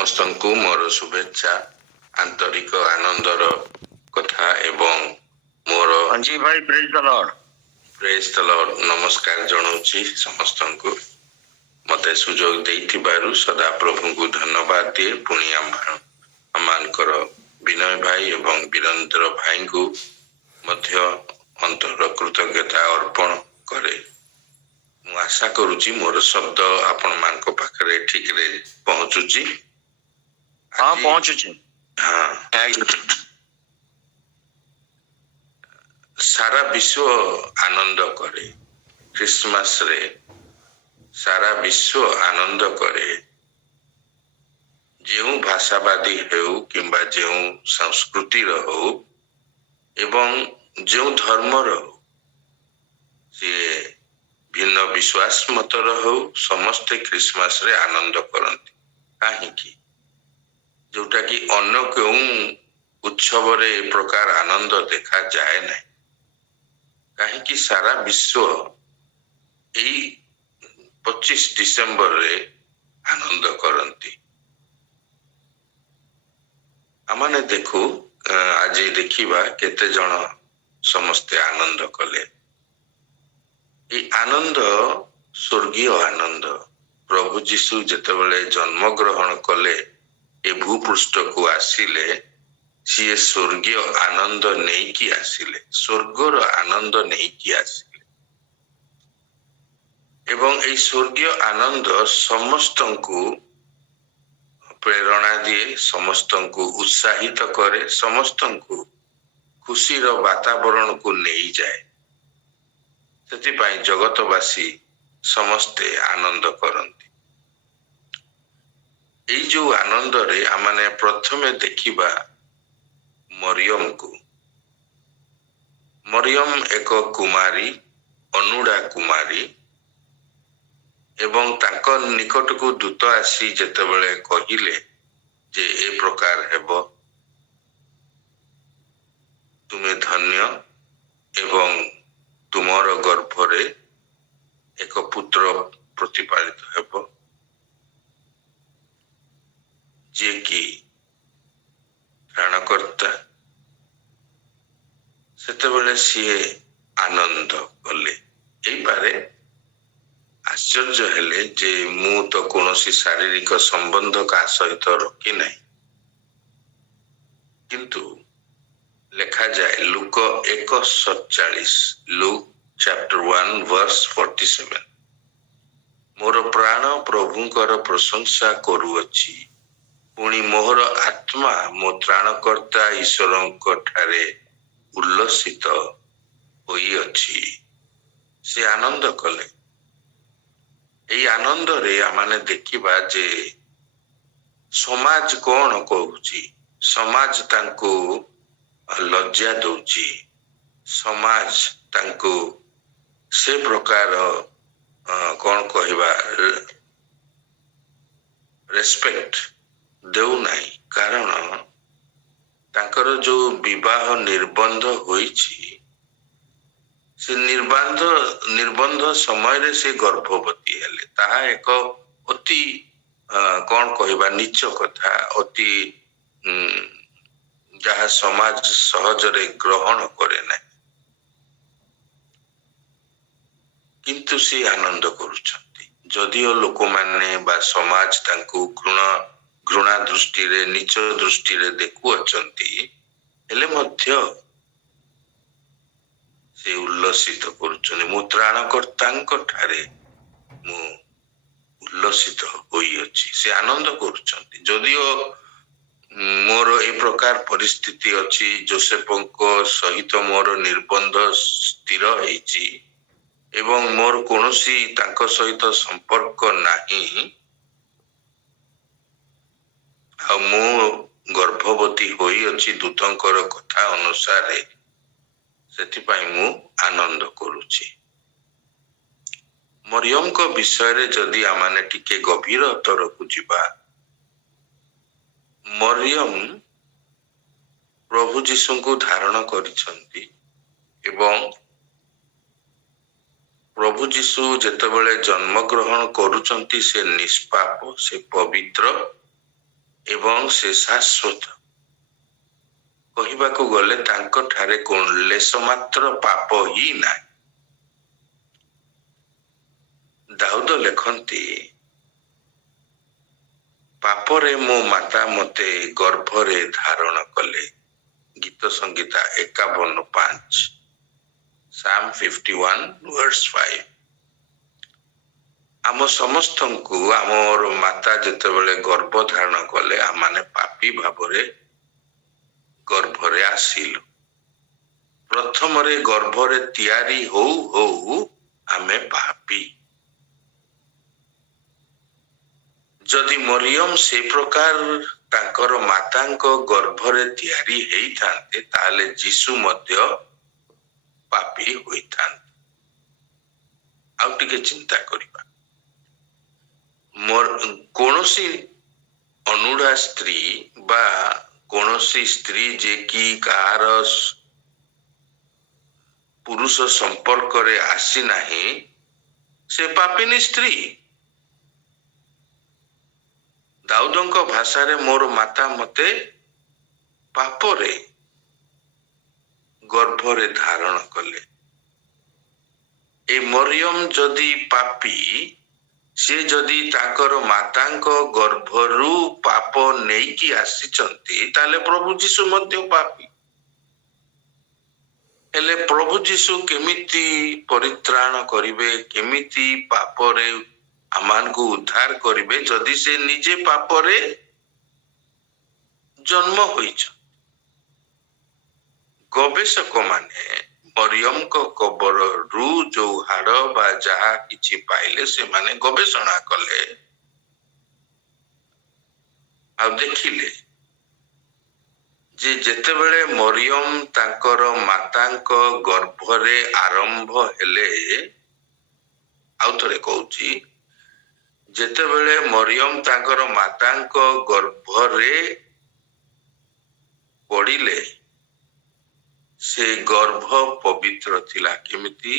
ସମସ୍ତଙ୍କୁ ମୋର ଶୁଭେଚ୍ଛା, ଆନ୍ତରିକ ଆନନ୍ଦର କଥା ଏବଂ ମୋର জি ভাই, প্রেজ দ্য লর্ড। ପ୍ରେଜ୍ ଦ ଲର୍ଡ ନମସ୍କାର ଜଣାଉଛି ସମସ୍ତଙ୍କୁ। ମୋତେ ସୁଯୋଗ ଦେଇଥିବାରୁ ସଦାପ୍ରଭୁଙ୍କୁ ଧନ୍ୟବାଦ ଦିଏ। ପୁଣି ଆମମାନଙ୍କର ବିନୟ ଭାଇ ଏବଂ ବୀରେନ୍ଦ୍ର ଭାଇଙ୍କୁ ମଧ୍ୟ ଅନ୍ତର କୃତଜ୍ଞତା ଅର୍ପଣ କରେ। ମୁଁ ଆଶା କରୁଛି ମୋର ଶବ୍ଦ ଆପଣମାନଙ୍କ ପାଖରେ ଠିକରେ ପହଞ୍ଚୁଛି। ହଁ, ପହଞ୍ଚୁଛି। ସାରା ବିଶ୍ୱ ଆନନ୍ଦ କରେ ଖ୍ରୀଷ୍ଟମାସରେ, ସାରା ବିଶ୍ୱ ଆନନ୍ଦ କରେ। ଯେଉଁ ଭାଷାବାଦୀ ହେଉ କିମ୍ବା ଯେଉଁ ସଂସ୍କୃତିର ହଉ ଏବଂ ଯେଉଁ ଧର୍ମର ହଉ, ସିଏ ଭିନ୍ନ ବିଶ୍ୱାସ ମତର ହଉ, ସମସ୍ତେ ଖ୍ରୀଷ୍ଟମାସରେ ଆନନ୍ଦ କରନ୍ତି। କାହିଁକି? ଯୋଉଟା କି ଅନ୍ୟ କେଉଁ ଉତ୍ସବରେ ଏ ପ୍ରକାର ଆନନ୍ଦ ଦେଖାଯାଏ ନାହିଁ। କାହିଁକି ସାରା ବିଶ୍ୱ ଏଇ 25 ଡିସେମ୍ବରରେ ଆନନ୍ଦ କରନ୍ତି? ଆମମାନେ ଦେଖୁ, ଆଜି ଦେଖିବା କେତେ ଜଣ ସମସ୍ତେ ଆନନ୍ଦ କଲେ। এই ଆନନ୍ଦ ସ୍ୱର୍ଗୀୟ ଆନନ୍ଦ। ପ୍ରଭୁ ଯୀଶୁ ଯେତେବେଳେ ଜନ୍ମଗ୍ରହଣ କଲେ, ଏ ଭୂପୃଷ୍ଠକୁ ଆସିଲେ, ସିଏ ସ୍ୱର୍ଗୀୟ ଆନନ୍ଦ ନେଇକି ଆସିଲେ, ସ୍ୱର୍ଗର ଆନନ୍ଦ ନେଇକି ଆସିଲେ। ଏବଂ এই ସ୍ୱର୍ଗୀୟ ଆନନ୍ଦ ସମସ୍ତଙ୍କୁ ପ୍ରେରଣା ଦିଏ, ସମସ୍ତଙ୍କୁ ଉତ୍ସାହିତ କରେ, ସମସ୍ତଙ୍କୁ ଖୁସିର ବାତାବରଣକୁ ନେଇଯାଏ। ସେଥିପାଇଁ ଜଗତବାସୀ ସମସ୍ତେ ଆନନ୍ଦ କରନ୍ତି। ଏଇ ଯୋଉ ଆନନ୍ଦରେ ଆମମାନେ ପ୍ରଥମେ ଦେଖିବା ମରିୟମକୁ। ମରିୟମ ଏକ କୁମାରୀ, ଅନୁଡ଼ା କୁମାରୀ, ଏବଂ ତାଙ୍କ ନିକଟକୁ ଦୂତ ଆସି ଯେତେବେଳେ କହିଲେ ଯେ ଏ ପ୍ରକାର ହେବ, ତୁମେ ଧନ୍ୟ ଏବଂ ତୁମର ଗର୍ଭରେ ଏକ ପୁତ୍ର ପ୍ରତିପାଳିତ ହେବ, ଯିଏକି ତ୍ରାଣକର୍ତ୍ତା। ସେତେବେଳେ ସିଏ ଆନନ୍ଦ କଲେ। ହେଇପାରେ ଆଶ୍ଚର୍ଯ୍ୟ ହେଲେ ଯେ ମୁଁ ତ କୌଣସି ଶାରୀରିକ ସମ୍ବନ୍ଧ କାହା ସହିତ ରଖି ନାହିଁ। କିନ୍ତୁ ଲେଖାଯାଏ ଲୁକ 1:47, ଲୁକ୍ ଚାପ୍ଟର 1 verse 47, ମୋର ପ୍ରାଣ ପ୍ରଭୁଙ୍କର ପ୍ରଶଂସା କରୁଅଛି, ପୁଣି ମୋର ଆତ୍ମା ମୋ ତ୍ରାଣକର୍ତ୍ତା ଈଶ୍ୱରଙ୍କ ଠାରେ ଉଲ୍ଲସିତ ହୋଇଅଛି। ସେ ଆନନ୍ଦ କଲେ। এই ଆନନ୍ଦରେ ଆମମାନେ ଦେଖିବା ଯେ ସମାଜ କଣ କହୁଛି? ସମାଜ ତାଙ୍କୁ ଲଜ୍ଜା ଦଉଛି, ସମାଜ ତାଙ୍କୁ ସେ ପ୍ରକାର କଣ କହିବା ରେସ୍ପେକ୍ଟ ଦେଉନାହିଁ। କାରଣ ତାଙ୍କର ଯୋଉ ବିବାହ ନିର୍ବନ୍ଧ ହୋଇଛି, ସେ ନିର୍ବନ୍ଧ ସମୟରେ ସେ ଗର୍ଭବତୀ ହେଲେ। ତାହା ଏକ ଅତି କଣ କହିବା ନୀଚ କଥା, ଅତି ଯାହା ସମାଜ ସହଜରେ ଗ୍ରହଣ କରେ ନାହିଁ। କିନ୍ତୁ ସେ ଆନନ୍ଦ କରୁଛନ୍ତି। ଯଦିଓ ଲୋକମାନେ ବା ସମାଜ ତାଙ୍କୁ ଘୃଣା ଦୃଷ୍ଟିରେ, ନୀଚ ଦୃଷ୍ଟିରେ ଦେଖୁଅଛନ୍ତି, ହେଲେ ମଧ୍ୟ ସେ ଉଲ୍ଲସିତ କରୁଛନ୍ତି। ମୁଁ ତ୍ରାଣକର୍ତ୍ତାଙ୍କ ଠାରେ ମୁଁ ଉଲ୍ଲସିତ ହୋଇଅଛି। ସେ ଆନନ୍ଦ କରୁଛନ୍ତି। ଯଦିଓ ମୋର ଏ ପ୍ରକାର ପରିସ୍ଥିତି ଅଛି, ଯୋସେଫଙ୍କ ସହିତ ମୋର ନିର୍ବନ୍ଧ ସ୍ଥିର ହେଇଛି ଏବଂ ମୋର କୌଣସି ତାଙ୍କ ସହିତ ସମ୍ପର୍କ ନାହିଁ, ଆଉ ମୁଁ ଗର୍ଭବତୀ ହୋଇଅଛି ଦୂତଙ୍କର କଥା ଅନୁସାରେ, ସେଥିପାଇଁ ମୁଁ ଆନନ୍ଦ କରୁଛି। ମରିୟମଙ୍କ ବିଷୟରେ ଯଦି ଆମମାନେ ଟିକେ ଗଭୀରତରକୁ ଯିବା, ମରିୟମ ପ୍ରଭୁ ଯୀଶୁଙ୍କୁ ଧାରଣ କରିଛନ୍ତି ଏବଂ ପ୍ରଭୁ ଯୀଶୁ ଯେତେବେଳେ ଜନ୍ମଗ୍ରହଣ କରୁଛନ୍ତି, ସେ ନିଷ୍ପାପ, ସେ ପବିତ୍ର ଏବଂ ସେ ଶାଶ୍ୱତ। କହିବାକୁ ଗଲେ ତାଙ୍କଠାରେ ଲେଶ ମାତ୍ର ପାପ ହିଁ ନାହିଁ। ଦାଉଦ ଲେଖନ୍ତି, ପାପରେ ମୋ ମାତା ମତେ ଗର୍ଭରେ ଧାରଣ କଲେ। ଗୀତ ସଂଗୀତା 51:5, ସାମ୍ 51:5। ଆମ ସମସ୍ତଙ୍କୁ ଆମର ମାତା ଯେତେବେଳେ ଗର୍ଭ ଧାରଣ କଲେ, ଆମମାନେ ପାପୀ ଭାବରେ ଗର୍ଭରେ ଆସିଲୁ। ପ୍ରଥମରେ ଗର୍ଭରେ ତିଆରି ହଉ ହଉ ଆମେ ପାପୀ। ଯଦି ମରିୟମ ସେ ପ୍ରକାର ତାଙ୍କର ମାତାଙ୍କ ଗର୍ଭରେ ତିଆରି ହେଇଥାନ୍ତେ, ତାହେଲେ ଯୀଶୁ ମଧ୍ୟ ପାପୀ ହୋଇଥାନ୍ତେ। ଆଉ ଟିକେ ଚିନ୍ତା କରିବା, କୌଣସି ଅନୁଡ଼ା ସ୍ତ୍ରୀ ବା କୌଣସି ସ୍ତ୍ରୀ ଯେ କି କାହାର ପୁରୁଷ ସମ୍ପର୍କରେ ଆସିନାହିଁ, ସେ ପାପିନୀ ସ୍ତ୍ରୀ। ଦାଉଦଙ୍କ ଭାଷାରେ ମୋର ମାତା ମତେ ପାପରେ ଗର୍ଭରେ ଧାରଣ କଲେ। ଏ ମରିୟମ ଯଦି ପାପୀ, ସେ ଯଦି ତାଙ୍କର ମାତାଙ୍କ ଗର୍ଭରୁ ପାପ ନେଇକି ଆସିଛନ୍ତି, ତାହେଲେ ପ୍ରଭୁ ଯୀଶୁ ମଧ୍ୟ ପାପୀ। ହେଲେ ପ୍ରଭୁ ଯୀଶୁ କେମିତି ପରିତ୍ରାଣ କରିବେ, କେମିତି ପାପରେ ଆମମାନଙ୍କୁ ଉଦ୍ଧାର କରିବେ, ଯଦି ସେ ନିଜେ ପାପରେ ଜନ୍ମ ହୋଇଛନ୍ତି? ଗବେଷକ ମାନେ ମରିୟମଙ୍କ କବରରୁ ଯୋଉ ହାଡ଼ ବା ଯାହା କିଛି ପାଇଲେ, ସେମାନେ ଗବେଷଣା କଲେ ଆଉ ଦେଖିଲେ ଯେ ଯେତେବେଳେ ମରିୟମ ତାଙ୍କର ମାତାଙ୍କ ଗର୍ଭରେ ଆରମ୍ଭ ହେଲେ, ଆଉ ଥରେ କହୁଛି, ଯେତେବେଳେ ମରିୟମ ତାଙ୍କର ମାତାଙ୍କ ଗର୍ଭରେ ପଡ଼ିଲେ, ସେ ଗର୍ଭ ପବିତ୍ର ଥିଲା। କେମିତି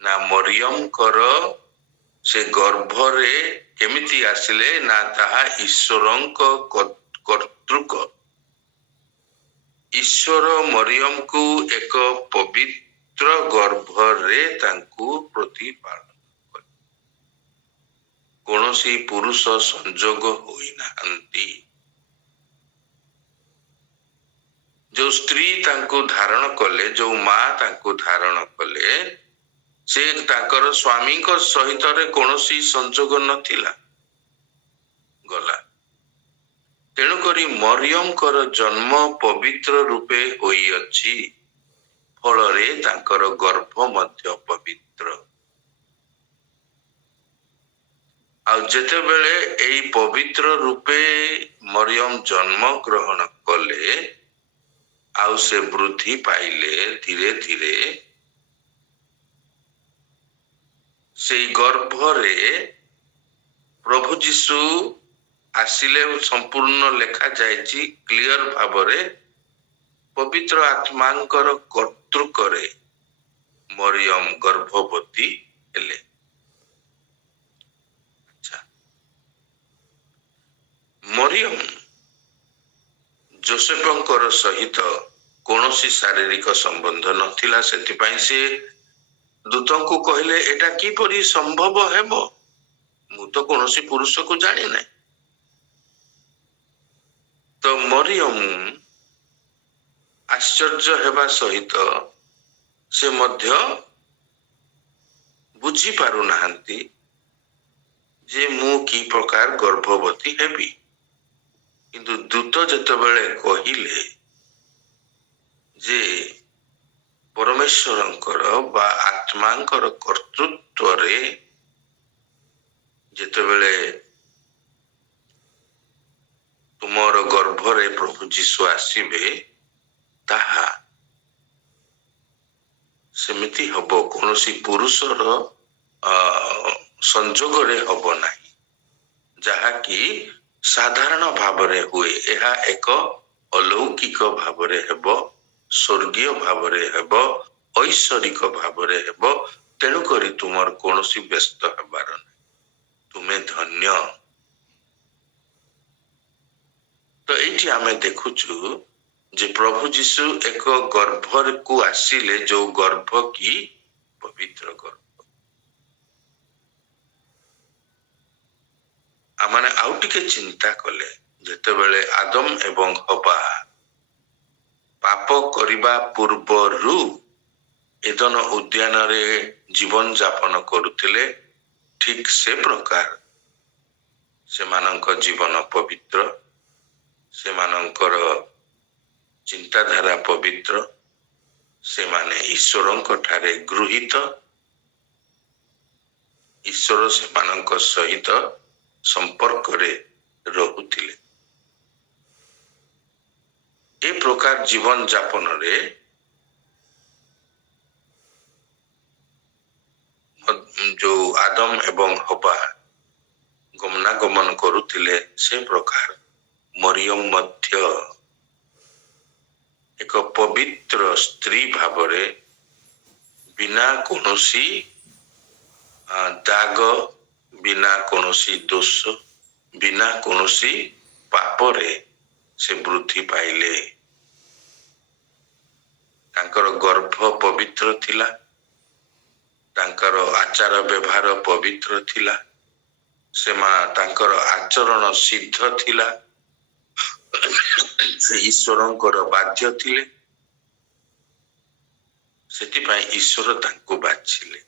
ନା, ମରିୟମଙ୍କର ସେ ଗର୍ଭରେ କେମିତି ଆସିଲେ ନା, ତାହା ଈଶ୍ୱରଙ୍କ କର୍ତ୍ତୃକ। ଈଶ୍ୱର ମରିୟମକୁ ଏକ ପବିତ୍ର ଗର୍ଭରେ ତାଙ୍କୁ ପ୍ରତିପାଳନ କଲେ। କୌଣସି ପୁରୁଷ ସଂଯୋଗ ହୋଇନାହାନ୍ତି। ଯୋଉ ସ୍ତ୍ରୀ ତାଙ୍କୁ ଧାରଣ କଲେ, ଯୋଉ ମା ତାଙ୍କୁ ଧାରଣ କଲେ, ସେ ତାଙ୍କର ସ୍ୱାମୀଙ୍କ ସହିତରେ କୌଣସି ସଂଯୋଗ ନଥିଲା, ଗଲା। ତେଣୁକରି ମରିୟମଙ୍କର ଜନ୍ମ ପବିତ୍ର ରୂପେ ହୋଇଅଛି, ଫଳରେ ତାଙ୍କର ଗର୍ଭ ମଧ୍ୟ ପବିତ୍ର। ଆଉ ଯେତେବେଳେ ଏଇ ପବିତ୍ର ରୂପେ ମରିୟମ ଜନ୍ମ ଗ୍ରହଣ କଲେ, ଆଉ ସେ ବୃଦ୍ଧି ପାଇଲେ ଧୀରେ ଧୀରେ, ସେଇ ଗର୍ଭରେ ପ୍ରଭୁ ଯୀଶୁ ଆସିଲେ। ସମ୍ପୂର୍ଣ୍ଣ ଲେଖାଯାଇଛି କ୍ଲିୟର ଭାବରେ, ପବିତ୍ର ଆତ୍ମାଙ୍କର କର୍ତ୍ତୃକରେ ମରିୟମ ଗର୍ଭବତୀ ହେଲେ। ମରିୟମ ଯୋସେଫଙ୍କର ସହିତ କୌଣସି ଶାରୀରିକ ସମ୍ବନ୍ଧ ନଥିଲା, ସେଥିପାଇଁ ସେ ଦୂତଙ୍କୁ କହିଲେ, ଏଟା କିପରି ସମ୍ଭବ ହେବ? ମୁଁ ତ କୌଣସି ପୁରୁଷକୁ ଜାଣି ନାହିଁ। ତ ମରିୟମ ଆଶ୍ଚର୍ଯ୍ୟ ହେବା ସହିତ ସେ ମଧ୍ୟ ବୁଝି ପାରୁନାହାନ୍ତି ଯେ ମୁଁ କି ପ୍ରକାର ଗର୍ଭବତୀ ହେବି। କିନ୍ତୁ ଦୂତ ଯେତେବେଳେ କହିଲେ ଯେ ପରମେଶ୍ୱରଙ୍କର ବା ଆତ୍ମାଙ୍କର କର୍ତ୍ତୃତ୍ୱରେ ଯେତେବେଳେ ତୁମର ଗର୍ଭରେ ପ୍ରଭୁ ଯୀଶୁ ଆସିବେ, ତାହା ସେମିତି ହବ, କୌଣସି ପୁରୁଷର ସଂଯୋଗରେ ହବ ନାହିଁ, ଯାହାକି ସାଧାରଣ ଭାବରେ ହୁଏ। ଏହା ଏକ ଅଲୌକିକ ଭାବରେ ହେବ, ସ୍ୱର୍ଗୀୟ ଭାବରେ ହେବ, ଐଶ୍ୱରିକ ଭାବରେ ହେବ। ତେଣୁକରି ତୁମର କୌଣସି ବ୍ୟସ୍ତ ହେବାର ନାହିଁ, ତୁମେ ଧନ୍ୟ। ଏଇଠି ଆମେ ଦେଖୁଛୁ ଯେ ପ୍ରଭୁ ଯୀଶୁ ଏକ ଗର୍ଭକୁ ଆସିଲେ, ଯୋଉ ଗର୍ଭ କି ପବିତ୍ର ଗର୍ଭ। ଆମେ ଆଉ ଟିକେ ଚିନ୍ତା କଲେ, ଯେତେବେଳେ ଆଦମ ଏବଂ ହବା ପାପ କରିବା ପୂର୍ବରୁ ଏଦନ ଉଦ୍ୟାନରେ ଜୀବନ ଯାପନ କରୁଥିଲେ, ଠିକ ସେ ପ୍ରକାର ସେମାନଙ୍କ ଜୀବନ ପବିତ୍ର, ସେମାନଙ୍କର ଚିନ୍ତାଧାରା ପବିତ୍ର, ସେମାନେ ଈଶ୍ୱରଙ୍କ ଠାରେ ଗୃହୀତ, ଈଶ୍ୱର ସେମାନଙ୍କ ସହିତ ସମ୍ପର୍କରେ ରହୁଥିଲେ। ଏ ପ୍ରକାର ଜୀବନ ଯାପନରେ ଯୋଉ ଆଦମ ଏବଂ ହବା ଗମନାଗମନ କରୁଥିଲେ, ସେ ପ୍ରକାର ମରିୟମ ମଧ୍ୟ ଏକ ପବିତ୍ର ସ୍ତ୍ରୀ ଭାବରେ ବିନା କୌଣସି ଦାଗ, ବିନା କୌଣସି ଦୋଷ, ବିନା କୌଣସି ପାପରେ ସେ ବୃଦ୍ଧି ପାଇଲେ। ତାଙ୍କର ଗର୍ଭ ପବିତ୍ର ଥିଲା, ତାଙ୍କର ଆଚାର ବ୍ୟବହାର ପବିତ୍ର ଥିଲା, ତାଙ୍କର ଆଚରଣ ସିଦ୍ଧ ଥିଲା, ସେ ଈଶ୍ୱରଙ୍କର ବାଧ୍ୟ ଥିଲେ। ସେଥିପାଇଁ ଈଶ୍ୱର ତାଙ୍କୁ ବାଛିଲେ,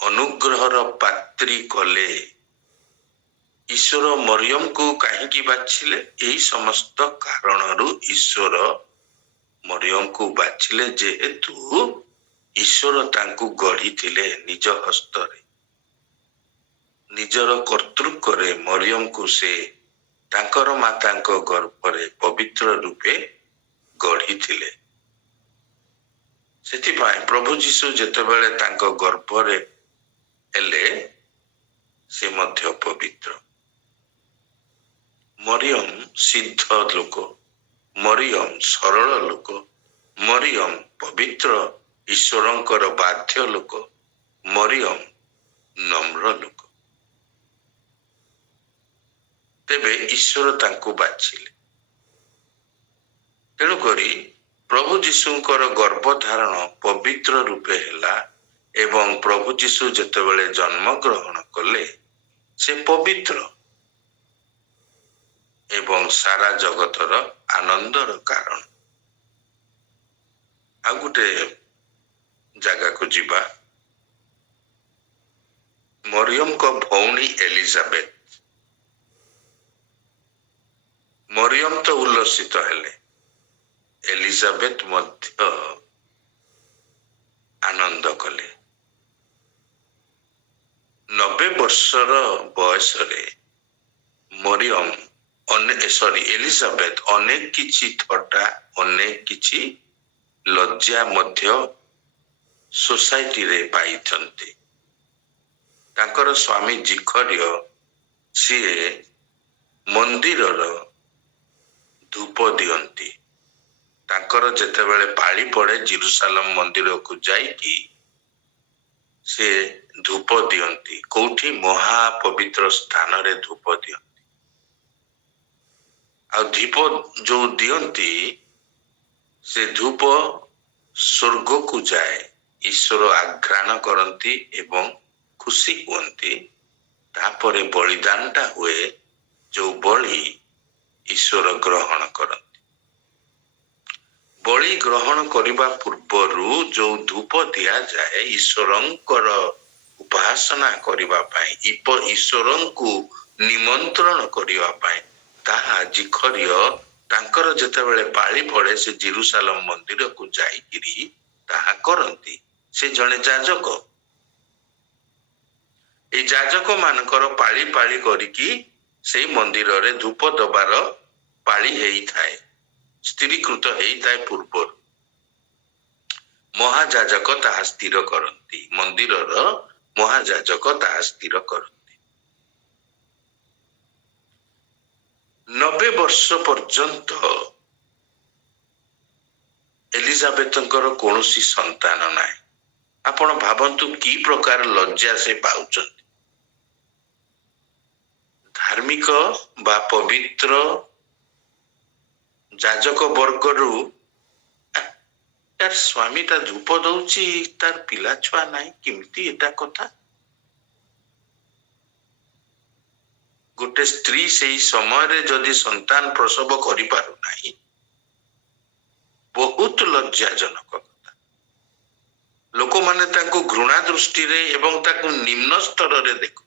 ଅନୁଗ୍ରହର ପାତ୍ରୀ କଲେ। ଈଶ୍ୱର ମରିୟମକୁ କାହିଁକି ବାଛିଲେ? ଏହି ସମସ୍ତ କାରଣରୁ ଈଶ୍ୱର ମରିୟମକୁ ବାଛିଲେ, ଯେହେତୁ ଈଶ୍ୱର ତାଙ୍କୁ ଗଢ଼ିଥିଲେ ନିଜ ହସ୍ତରେ, ନିଜର କର୍ତ୍ତୃତ୍ୱରେ ମରିୟମକୁ ସେ ତାଙ୍କର ମାତାଙ୍କ ଗର୍ଭରେ ପବିତ୍ର ରୂପେ ଗଢ଼ିଥିଲେ। ସେଥିପାଇଁ ପ୍ରଭୁ ଯୀଶୁ ଯେତେବେଳେ ତାଙ୍କ ଗର୍ଭରେ ହେଲେ, ସେ ମଧ୍ୟ ପବିତ୍ର। ମରିୟମ ସିଦ୍ଧ ଲୋକ, ମରିୟମ ସରଳ ଲୋକ, ମରିୟମ ପବିତ୍ର ଈଶ୍ୱରଙ୍କର ବାଧ୍ୟ ଲୋକ, ମରିୟମ ନମ୍ର ଲୋକ। ତେବେ ଈଶ୍ୱର ତାଙ୍କୁ ବାଛିଲେ। ତେଣୁକରି ପ୍ରଭୁ ଯୀଶୁଙ୍କର ଗର୍ଭଧାରଣ ପବିତ୍ର ରୂପେ ହେଲା ଏବଂ ପ୍ରଭୁ ଯୀଶୁ ଯେତେବେଳେ ଜନ୍ମ ଗ୍ରହଣ କଲେ, ସେ ପବିତ୍ର ଏବଂ ସାରା ଜଗତର ଆନନ୍ଦର କାରଣ। ଆଉ ଗୋଟେ ଜାଗାକୁ ଯିବା, ମରିୟମଙ୍କ ଭଉଣୀ ଏଲିଜାବେଥ। ମରିୟମ ତ ଉଲ୍ଲସିତ ହେଲେ, ଏଲିଜାବେଥ ମଧ୍ୟ ଆନନ୍ଦ କଲେ। 90 ବର୍ଷର ବୟସରେ ଏଲିଜାବେଥ ଅନେକ କିଛି ଥଟ୍ଟା, ଅନେକ କିଛି ଲଜ୍ଜା ମଧ୍ୟ ସୋସାଇଟିରେ ପାଇଛନ୍ତି। ତାଙ୍କର ସ୍ୱାମୀ ଜିଖର୍ୟ, ସିଏ ମନ୍ଦିରର ଧୂପ ଦିଅନ୍ତି। ତାଙ୍କର ଯେତେବେଳେ ପାଳି ପଡେ ଜେରୁସାଲେମ ମନ୍ଦିରକୁ ଯାଇକି ସେ ଧୂପ ଦିଅନ୍ତି। କୋଉଠି? ମହାପବିତ୍ର ସ୍ଥାନରେ ଧୂପ ଦିଅନ୍ତି। ଆଉ ଧୂପ ଯୋଉ ଦିଅନ୍ତି, ସେ ଧୂପ ସ୍ୱର୍ଗକୁ ଯାଏ, ଈଶ୍ୱର ଆଘ୍ରାଣ କରନ୍ତି ଏବଂ ଖୁସି ହୁଅନ୍ତି। ତାପରେ ବଳିଦାନଟା ହୁଏ, ଯୋଉ ବଳି ଈଶ୍ୱର ଗ୍ରହଣ କରନ୍ତି। ବଳି ଗ୍ରହଣ କରିବା ପୂର୍ବରୁ ଯୋଉ ଧୂପ ଦିଆଯାଏ ଈଶ୍ୱରଙ୍କର ଉପାସନା କରିବା ପାଇଁ, ଈଶ୍ୱରଙ୍କୁ ନିମନ୍ତ୍ରଣ କରିବା ପାଇଁ, ତାହା ଜିଖର୍ୟ ତାଙ୍କର ଯେତେବେଳେ ପାଳି ପଡେ ସେ ଜେରୁସାଲେମ ମନ୍ଦିରକୁ ଯାଇକିରି ତାହା କରନ୍ତି। ସେ ଜଣେ ଯାଜକ। এই ଯାଜକ ମାନଙ୍କର ପାଳି ପାଳି କରିକି ସେଇ ମନ୍ଦିରରେ ଧୂପ ଦବାର ପାଳି ହେଇଥାଏ, ସ୍ଥିରୀକୃତ ହେଇଥାଏ ପୂର୍ବରୁ। ମହାଯାଜକ ତାହା ସ୍ଥିର କରନ୍ତି, ମନ୍ଦିରର ମହାଯାଜକ ତାହା ସ୍ଥିର କରନ୍ତି। 90 ବର୍ଷ ପର୍ଯ୍ୟନ୍ତ ଏଲିଜାବେଥଙ୍କର କୌଣସି ସନ୍ତାନ ନାହିଁ। ଆପଣ ଭାବନ୍ତୁ କି ପ୍ରକାର ଲଜ୍ଜା ସେ ପାଉଛନ୍ତି। ଧାର୍ମିକ ବା ପବିତ୍ର ଯାଜକ ବର୍ଗରୁ ତାର ସ୍ୱାମୀଟା ଧୂପ ଦଉଛି, ତାର ପିଲା ଛୁଆ ନାହିଁ, କେମିତି ଏଟା କଥା? ଗୋଟେ ସ୍ତ୍ରୀ ସେଇ ସମୟରେ ଯଦି ସନ୍ତାନ ପ୍ରସବ କରିପାରୁନାହିଁ, ବହୁତ ଲଜ୍ଜାଜନକ କଥା। ଲୋକମାନେ ତାଙ୍କୁ ଘୃଣା ଦୃଷ୍ଟିରେ ଏବଂ ତାକୁ ନିମ୍ନ ସ୍ତରରେ ଦେଖୁ,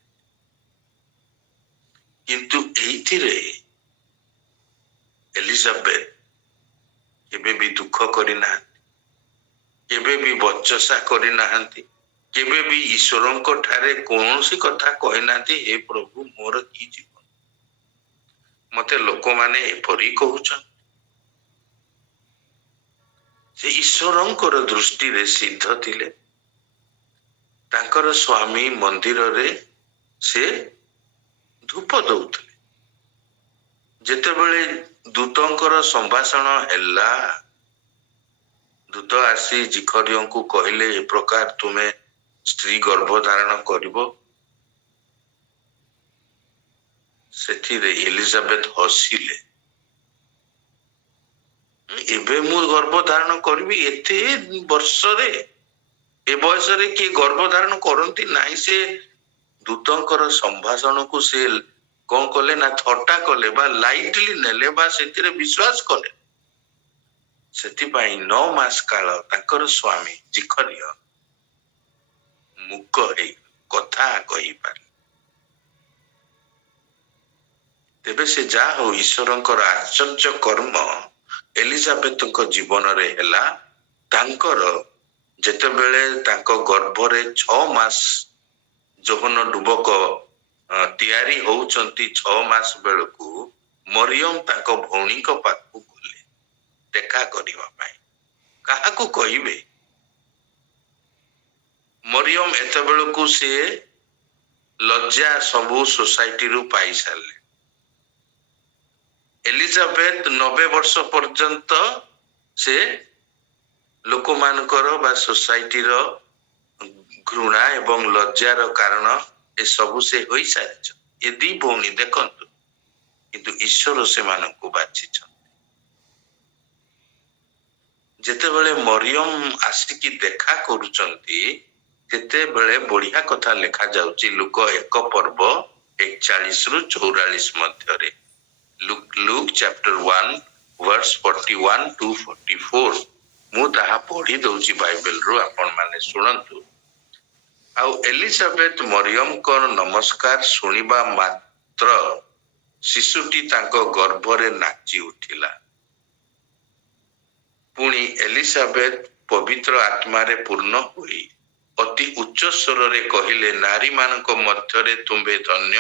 କିନ୍ତୁ ଏଇଥିରେ ଏଲିଜାବେଥ କେବେ ବି ଦୁଃଖ କରିନାହାନ୍ତି, କେବେ ବି ବଚସା କରିନାହାନ୍ତି, କେବେ ବି ଈଶ୍ୱରଙ୍କ ଠାରେ କୌଣସି କଥା କହିନାହାନ୍ତି, ହେ ପ୍ରଭୁ ମୋର କି ଜୀବନ, ମତେ ଲୋକମାନେ ଏପରି କହୁଛନ୍ତି। ସେ ଈଶ୍ୱରଙ୍କର ଦୃଷ୍ଟିରେ ସିଦ୍ଧ ଥିଲେ। ତାଙ୍କର ସ୍ୱାମୀ ମନ୍ଦିରରେ ସେ ଧୂପ ଦଉଥିଲେ। ଯେତେବେଳେ ଦୂତଙ୍କର ସମ୍ଭାଷଣ ହେଲା, ଦୂତ ଆସି ଜିଖରିୟଙ୍କୁ କହିଲେ, ଏ ପ୍ରକାର ତୁମେ ସ୍ତ୍ରୀ ଗର୍ଭ ଧାରଣ କରିବ। ସେଥିରେ ଏଲିଜାବେଥ ହସିଲେ। ଏବେ ମୁଁ ଗର୍ଭ ଧାରଣ କରିବି? ଏତେ ବର୍ଷରେ, ଏ ବୟସରେ କିଏ ଗର୍ଭ ଧାରଣ କରନ୍ତି ନାହିଁ। ସେ ଦୂତଙ୍କର ସମ୍ଭାଷଣକୁ ସେ କଣ କଲେ ନା ଥଟ୍ଟା କଲେ ବା ଲାଇଟଲି ନେଲେ ବା ସେଥିରେ ବିଶ୍ୱାସ କଲେ। ସେଥିପାଇଁ 9 ମାସ କାଳ ତାଙ୍କର ସ୍ୱାମୀ ଜିଖରିୟ ମୂକ ହେଇ କଥା କହିପାରେ। ତେବେ ସେ ଯାହା ହଉ, ଈଶ୍ୱରଙ୍କର ଆଶ୍ଚର୍ଯ୍ୟ କର୍ମ ଏଲିଜାବେଥଙ୍କ ଜୀବନରେ ହେଲା। ତାଙ୍କର ଯେତେବେଳେ ତାଙ୍କ ଗର୍ଭରେ 6 ମାସ ଯୌବନ ଡୁବକ ତିଆରି ହଉଛନ୍ତି, 6 ମାସ ବେଳକୁ ମରିୟମ ତାଙ୍କ ଭଉଣୀଙ୍କ ପାଖକୁ ଗଲେ ଦେଖା କରିବା ପାଇଁ। କାହାକୁ କହିବେ? ମରିୟମ ଏତେବେଳକୁ ସେ ଲଜ୍ଜା ସବୁ ସୋସାଇଟିରୁ ପାଇସାରିଲେ। ଏଲିଜାବେଥ 90 ବର୍ଷ ପର୍ଯ୍ୟନ୍ତ ସେ ଲୋକମାନଙ୍କର ବା ସୋସାଇଟିର ଘୃଣା ଏବଂ ଲଜ୍ଜାର କାରଣ ଏସବୁ ସେ ହୋଇସାରିଛ। ଏ ଦି ଭଉଣୀ ଦେଖନ୍ତୁ, କିନ୍ତୁ ଈଶ୍ୱର ସେମାନଙ୍କୁ ବାଛିଛନ୍ତି। ଯେତେବେଳେ ମରିୟମ ଆସିକି ଦେଖା କରୁଛନ୍ତି, ସେତେବେଳେ ବଢିଆ କଥା ଲେଖା ଯାଉଛି ଲୁକ 1 ପର୍ବ 41-44 ମଧ୍ୟରେ। Look chapter 1 verse 41 to 44। ମୁଁ ତାହା ପଢି ଦଉଛି ବାଇବେଲରୁ, ଆପଣ ମାନେ ଶୁଣନ୍ତୁ। ଆଉ ଏଲିଜାବେଥ ମରିୟମଙ୍କର ନମସ୍କାର ଶୁଣିବା ମାତ୍ର ଶିଶୁଟି ତାଙ୍କ ଗର୍ଭରେ ନାଚି ଉଠିଲା। ପୁଣି ଏଲିଜାବେଥ ପବିତ୍ର ଆତ୍ମାରେ ପୂର୍ଣ୍ଣ ହୋଇ ଅତି ଉଚ୍ଚ ସ୍ୱରରେ କହିଲେ, ନାରୀମାନଙ୍କ ମଧ୍ୟରେ ତୁମ୍ଭେ ଧନ୍ୟ,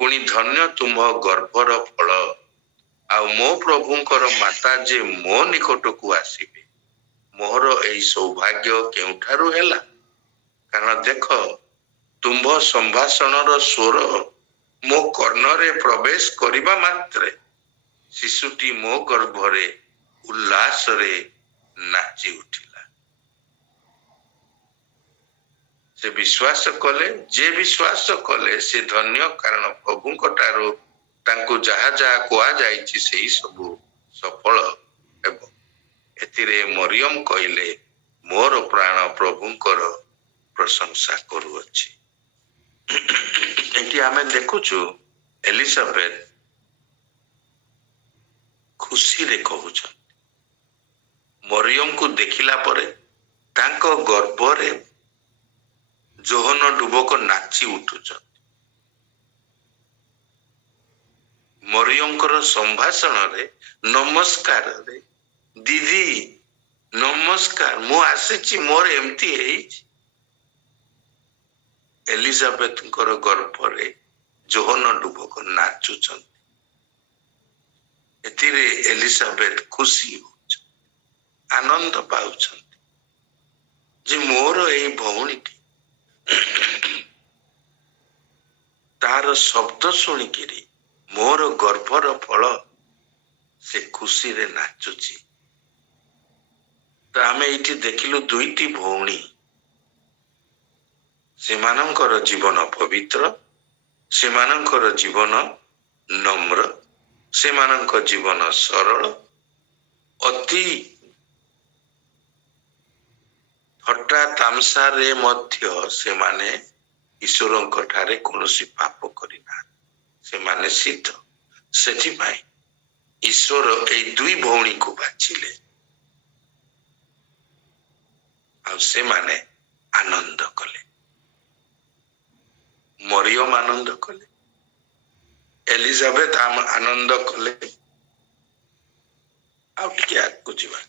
ପୁଣି ଧନ୍ୟ ତୁମ ଗର୍ଭର ଫଳ। ଆଉ ମୋ ପ୍ରଭୁଙ୍କର ମାତା ଯେ ମୋ ନିକଟକୁ ଆସିବେ, ମୋର ଏଇ ସୌଭାଗ୍ୟ କେଉଁଠାରୁ ହେଲା? କାରଣ ଦେଖ, ତୁମ୍ଭ ସମ୍ଭାଷଣର ସ୍ୱର ମୋ କର୍ଣ୍ଣରେ ପ୍ରବେଶ କରିବା ମାତ୍ରେ ଶିଶୁଟି ମୋ ଗର୍ଭରେ ଉଲ୍ଲାସରେ ନାଚି ଉଠିଲା। ସେ ବିଶ୍ୱାସ କଲେ, ଯେ ବିଶ୍ୱାସ କଲେ ସେ ଧନ୍ୟ, କାରଣ ପ୍ରଭୁଙ୍କ ଠାରୁ ତାଙ୍କୁ ଯାହା ଯାହା କୁହାଯାଇଛି ସେଇ ସବୁ ସଫଳ ହେବ। ଏଥିରେ ମରିୟମ କହିଲେ, ମୋର ପ୍ରାଣ ପ୍ରଭୁଙ୍କର ପ୍ରଶଂସା କରୁଅଛି। ଏଠି ଆମେ ଦେଖୁଛୁ ଏଲିଜାବେଥ ଖୁସିରେ କହୁଛନ୍ତି। ମରିୟମକୁ ଦେଖିଲା ପରେ ତାଙ୍କ ଗର୍ଭରେ ଯୌବନ ଡୁବକ ନାଚି ଉଠୁଛନ୍ତି। ମରିୟମଙ୍କର ସମ୍ଭାଷଣରେ, ନମସ୍କାରରେ, ଦିଦି ନମସ୍କାର, ମୁଁ ଆସିଛି, ମୋର ଏମିତି ହେଇଛି। ଏଲିଜାବେଥଙ୍କର ଗର୍ଭରେ ଯୌବନ ଡୁବକ ନାଚୁଛନ୍ତି। ଏଥିରେ ଏଲିଜାବେଥ ଖୁସି ହଉଛନ୍ତି, ଆନନ୍ଦ ପାଉଛନ୍ତି ଯେ ମୋର ଏଇ ଭଉଣୀଟି ତାର ଶବ୍ଦ ଶୁଣିକିରି ମୋର ଗର୍ଭର ଫଳ ସେ ଖୁସିରେ ନାଚୁଛି। ତ ଆମେ ଏଇଠି ଦେଖିଲୁ ଦୁଇଟି ଭଉଣୀ, ସେମାନଙ୍କର ଜୀବନ ପବିତ୍ର, ସେମାନଙ୍କର ଜୀବନ ନମ୍ର, ସେମାନଙ୍କ ଜୀବନ ସରଳ, ଅତି ଥଟ୍ଟା ତାମସାରେ ମଧ୍ୟ ସେମାନେ ଈଶ୍ୱରଙ୍କ ଠାରେ କୌଣସି ପାପ କରିନାହାନ୍ତି। ସେମାନେ ସିଦ୍ଧ। ସେଥିପାଇଁ ଈଶ୍ୱର ଏଇ ଦୁଇ ଭଉଣୀକୁ ବାଛିଲେ ଆଉ ସେମାନେ ଆନନ୍ଦ କଲେ। ମରିୟମ ଆନନ୍ଦ କଲେ, ଏଲିଜାବେଥ ଆନନ୍ଦ କଲେ। ଆଉ ଟିକେ ଆଗକୁ ଯିବା।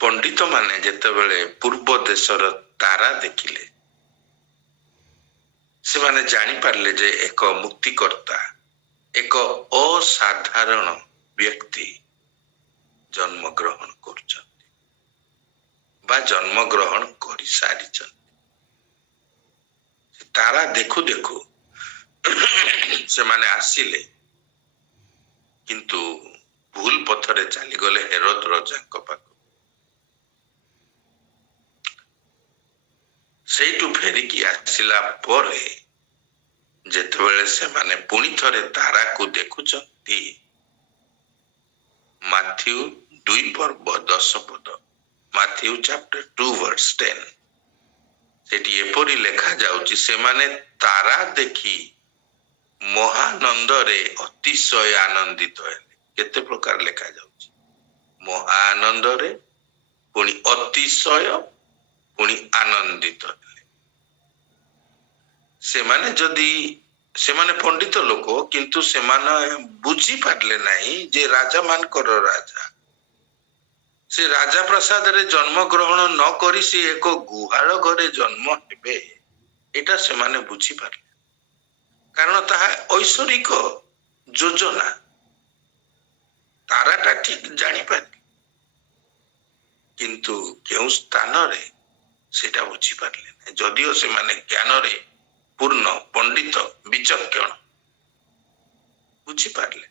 ପଣ୍ଡିତ ମାନେ ଯେତେବେଳେ ପୂର୍ବ ଦେଶର ତାରା ଦେଖିଲେ, ସେମାନେ ଜାଣିପାରିଲେ ଯେ ଏକ ମୁକ୍ତିକର୍ତ୍ତା, ଏକ ଅସାଧାରଣ ବ୍ୟକ୍ତି ଜନ୍ମଗ୍ରହଣ କରୁଛନ୍ତି ବା ଜନ୍ମଗ୍ରହଣ କରିସାରିଛନ୍ତି। ତାରା ଦେଖୁ ଦେଖୁ ସେମାନେ ଆସିଲେ, କିନ୍ତୁ ଭୁଲ ପଥରେ ଚାଲିଗଲେ ହେରୋଦ ରାଜାଙ୍କ ପାଖକୁ। ସେଇଠୁ ଫେରିକି ଆସିଲା ପରେ ଯେତେବେଳେ ସେମାନେ ପୁଣି ଥରେ ତାରାକୁ ଦେଖୁଛନ୍ତି, ମାଥ୍ୟୁ 2:10, ମାଥ୍ୟୁ ଚାପ୍ଟର 2:10, ସେଠି ଏପରି ଲେଖା ଯାଉଛି, ସେମାନେ ତାରା ଦେଖି ମହାନନ୍ଦରେ ଅତିଶୟ ଆନନ୍ଦିତ ହେଲେ। କେତେ ପ୍ରକାର ଲେଖା ଯାଉଛି, ମହାନନ୍ଦରେ, ପୁଣି ଅତିଶୟ, ପୁଣି ଆନନ୍ଦିତ ହେଲେ। ସେମାନେ ପଣ୍ଡିତ ଲୋକ, କିନ୍ତୁ ସେମାନେ ବୁଝିପାରିଲେ ନାହିଁ ଯେ ରାଜା ମାନଙ୍କର ରାଜା ସେ ରାଜା ପ୍ରାସାଦରେ ଜନ୍ମ ଗ୍ରହଣ ନ କରି ସେ ଏକ ଗୁହାଳ ଘରେ ଜନ୍ମ ହେବେ, ଏଟା ସେମାନେ ବୁଝିପାରିଲେ। କାରଣ ତାହା ଐଶ୍ୱରିକ ଯୋଜନା। ତାରାଟା ଠିକ ଜାଣିପାରିଲେ, କିନ୍ତୁ କେଉଁ ସ୍ଥାନରେ ସେଟା ବୁଝିପାରିଲେ ନାହିଁ। ଯଦିଓ ସେମାନେ ଜ୍ଞାନରେ ପୂର୍ଣ୍ଣ, ପଣ୍ଡିତ, ବିଚକ୍ଷଣ, ବୁଝିପାରିଲେ।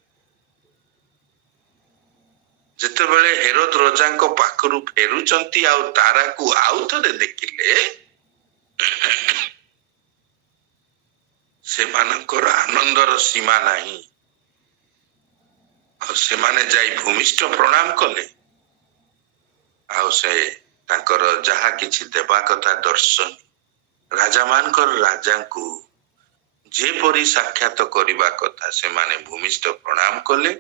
ଯେତେବେଳେ ହେରୋଦ ରାଜାଙ୍କ ପାଖରୁ ଫେରୁଛନ୍ତି ଆଉ ତାରାକୁ ଆଉ ଥରେ ଦେଖିଲେ, ସେମାନଙ୍କର ଆନନ୍ଦର ସୀମା ନାହିଁ। ଆଉ ସେମାନେ ଯାଇ ଭୂମିଷ୍ଠ ପ୍ରଣାମ କଲେ, ଆଉ ସେ ତାଙ୍କର ଯାହା କିଛି ଦେବା କଥା ଦର୍ଶନ, ରାଜା ମାନଙ୍କର ରାଜାଙ୍କୁ ଯେପରି ସାକ୍ଷାତ କରିବା କଥା ସେମାନେ ଭୂମିଷ୍ଠ ପ୍ରଣାମ କଲେ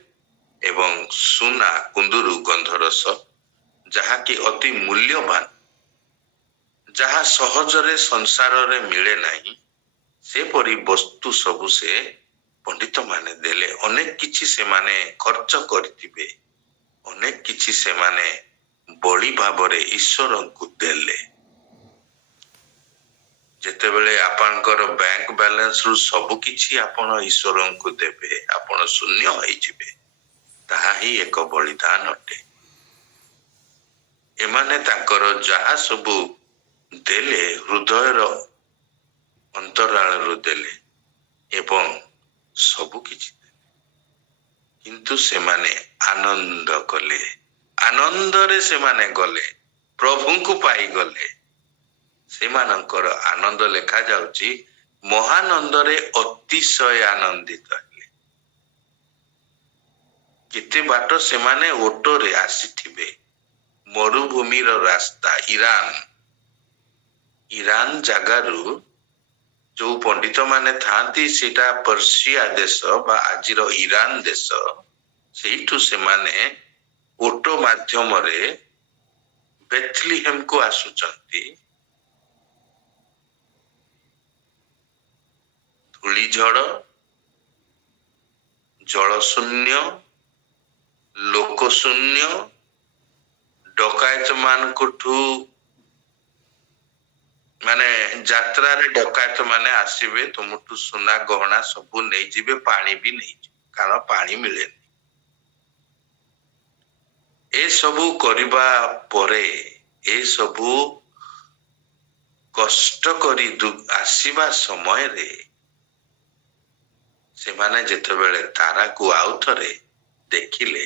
ଏବଂ ସୁନା, କୁନ୍ଦୁରୁ, ଗନ୍ଧରସ, ଯାହାକି ଅତି ମୂଲ୍ୟବାନ, ଯାହା ସହଜରେ ସଂସାରରେ ମିଳେ ନାହିଁ, ସେପରି ବସ୍ତୁ ସବୁ ସେ ପଣ୍ଡିତ ମାନେ ଦେଲେ। ଅନେକ କିଛି ସେମାନେ ଖର୍ଚ୍ଚ କରିଥିବେ, ଅନେକ କିଛି ସେମାନେ ବଳି ଭାବରେ ଈଶ୍ୱରଙ୍କୁ ଦେଲେ। ଯେତେବେଳେ ଆପଣଙ୍କର ବ୍ୟାଙ୍କ ବାଲାନ୍ସ ରୁ ସବୁ କିଛି ଆପଣ ଈଶ୍ୱରଙ୍କୁ ଦେବେ, ଆପଣ ଶୂନ୍ୟ ହେଇଯିବେ। ତାହା ହିଁ ଏକ ବଳିଦାନ ଅଟେ। ଏମାନେ ତାଙ୍କର ଯାହା ସବୁ ଦେଲେ, ହୃଦୟର ଅନ୍ତରାଳରୁ ଦେଲେ ଏବଂ ସବୁ କିଛି ଦେଲେ, କିନ୍ତୁ ସେମାନେ ଆନନ୍ଦ କଲେ। ଆନନ୍ଦରେ ସେମାନେ ଗଲେ, ପ୍ରଭୁଙ୍କୁ ପାଇଗଲେ। ସେମାନଙ୍କର ଆନନ୍ଦ ଲେଖା ଯାଉଛି, ମହାନନ୍ଦରେ ଅତିଶୟ ଆନନ୍ଦିତ ହେଲେ। କେତେ ବାଟ ସେମାନେ ଓଟରେ ଆସିଥିବେ, ମରୁଭୂମିର ରାସ୍ତା, ଇରାନ ଜାଗାରୁ ଯୋଉ ପଣ୍ଡିତ ମାନେ ଥାନ୍ତି, ସେଟା ପର୍ସିଆ ଦେଶ ବା ଆଜିର ଇରାନ ଦେଶ। ସେଇଠୁ ସେମାନେ ଓଟ ମାଧ୍ୟମରେ ବେଥଲିହେମକୁ ଆସୁଛନ୍ତି। ଧୂଳିଝଡ଼, ଜଳଶୂନ୍ୟ, ଲୋକଶୂନ୍ୟ, ଡକାୟତ ମାନଙ୍କଠୁ ମାନେ ଯାତ୍ରାରେ ଡକାୟତ ମାନେ ଆସିବେ, ତୁମଠୁ ସୁନା ଗହଣା ସବୁ ନେଇଯିବେ, ପାଣି ବି ନେଇଯିବେ, କାରଣ ପାଣି ମିଳେନି। ଏସବୁ କରିବା ପରେ, ଏସବୁ କଷ୍ଟ କରି ଆସିବା ସମୟରେ ସେମାନେ ଯେତେବେଳେ ତାରାକୁ ଆଉ ଥରେ ଦେଖିଲେ,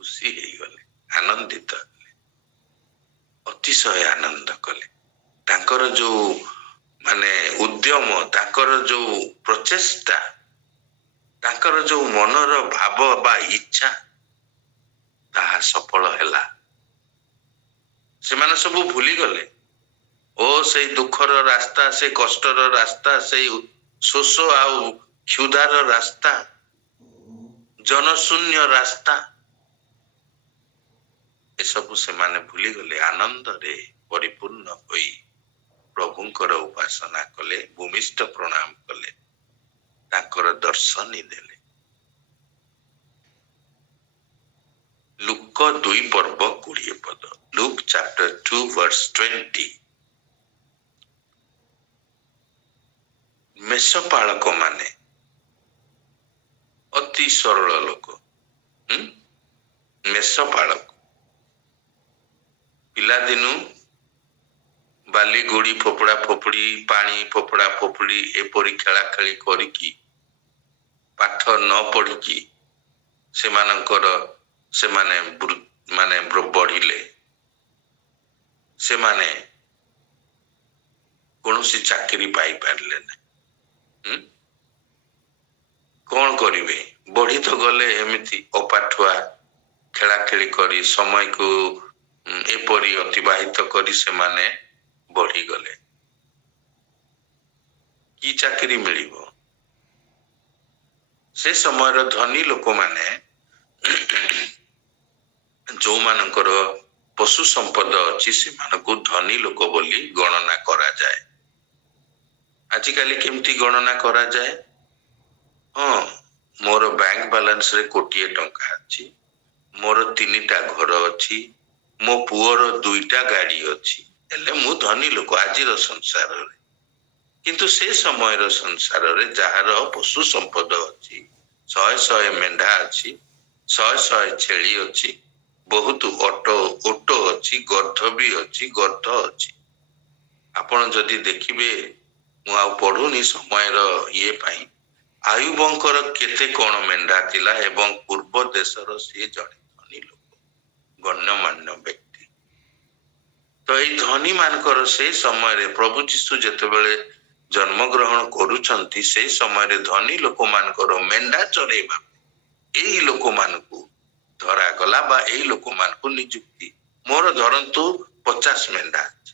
ଖୁସି ହେଇଗଲେ, ଆନନ୍ଦିତ ହେଲେ, ଅତିଶୟ ଆନନ୍ଦ କଲେ। ତାଙ୍କର ଯୋଉ ଉଦ୍ୟମ, ତାଙ୍କର ଯୋଉ ପ୍ରଚେଷ୍ଟା, ତାଙ୍କର ଯୋଉ ମନର ଭାବ ବା ଇଚ୍ଛା, ତାହା ସଫଳ ହେଲା। ସେମାନେ ସବୁ ଭୁଲିଗଲେ। ଓ ସେଇ ଦୁଃଖର ରାସ୍ତା, ସେଇ କଷ୍ଟର ରାସ୍ତା, ସେଇ ଶୋଷ ଆଉ କ୍ଷୁଧାର ରାସ୍ତା, ଜନଶୂନ୍ୟ ରାସ୍ତା, ଏସବୁ ସେମାନେ ଭୁଲିଗଲେ। ଆନନ୍ଦରେ ପରିପୂର୍ଣ୍ଣ ହୋଇ ପ୍ରଭୁଙ୍କର ଉପାସନା କଲେ, ଭୂମିଷ୍ଠ ପ୍ରଣାମ କଲେ, ତାଙ୍କର ଦର୍ଶନୀ ଦେଲେ। ଲୁକ 2 ପର୍ବ 20 ପଦ। Look chapter 2 verse 20। ମେଷପାଳକ ମାନେ ଅତି ସରଳ ଲୋକ। ମେଷପାଳକ ପିଲାଦିନୁ ବାଲି ଗୋଡ଼ି ଫୋପଡ଼ା ଫୋପଡ଼ି, ପାଣି ଫୋପଡ଼ା ଫୋପଡ଼ି ଏପରି ଖେଳା ଖେଳି କରିକି, ପାଠ ନ ପଢିକି ସେମାନେ ବଢିଲେ। ସେମାନେ କୌଣସି ଚାକିରି ପାଇପାରିଲେ ନାହିଁ। କଣ କରିବେ? ବଢି ତ ଗଲେ ଏମିତି ଅପାଠୁଆ ଖେଳା ଖେଳି କରି ସମୟକୁ ଏପରି ଅତିବାହିତ କରି ସେମାନେ ବଢିଗଲେ। କି ଚାକିରି ମିଳିବ? ସେ ସମୟର ଧନୀ ଲୋକମାନେ, ଯୋଉମାନଙ୍କର ପଶୁ ସମ୍ପଦ ଅଛି, ସେମାନଙ୍କୁ ଧନୀ ଲୋକ ବୋଲି ଗଣନା କରାଯାଏ। ଆଜିକାଲି କେମିତି ଗଣନା କରାଯାଏ? ହଁ, ମୋର ବ୍ୟାଙ୍କ ବାଲାନ୍ସରେ 1,00,00,000 ଟଙ୍କା ଅଛି, ମୋର 3ଟା ଘର ଅଛି, ମୋ ପୁଅର 2ଟା ଗାଡି ଅଛି, ହେଲେ ମୁଁ ଧନୀ ଲୋକ ଆଜିର ସଂସାରରେ। କିନ୍ତୁ ସେ ସମୟର ସଂସାରରେ ଯାହାର ପଶୁ ସମ୍ପଦ ଅଛି, 100 ମେଣ୍ଢା ଅଛି, 100 ଛେଳି ଅଛି, ବହୁତ ଓଟ ଅଛି, ଗର୍ଦ୍ଧ ବି ଅଛି, ଗର୍ଦ୍ଧ ଅଛି। ଆପଣ ଯଦି ଦେଖିବେ, ମୁଁ ଆଉ ପଢୁନି ସମୟର ଇଏ ପାଇଁ, ଆୟୁବଙ୍କର କେତେ କଣ ମେଣ୍ଢା ଥିଲା ଏବଂ ପୂର୍ବ ଦେଶର ସିଏ ଜଣେ ଧନୀ ଲୋକ, ଗଣ୍ୟମାନ୍ୟ ବ୍ୟକ୍ତି। ତ ଏଇ ଧନୀ ମାନଙ୍କର ସେ ସମୟରେ ପ୍ରଭୁ ଯୀଶୁ ଯେତେବେଳେ ଜନ୍ମଗ୍ରହଣ କରୁଛନ୍ତି, ସେଇ ସମୟରେ ଧନୀ ଲୋକମାନଙ୍କର ମେଣ୍ଢା ଚରେଇବା ଏଇ ଲୋକମାନଙ୍କୁ ଧରାଗଲା ବା ଏଇ ଲୋକମାନଙ୍କୁ ନିଯୁକ୍ତି। ମୋର ଧରନ୍ତୁ 50 ମେଣ୍ଢା ଅଛି।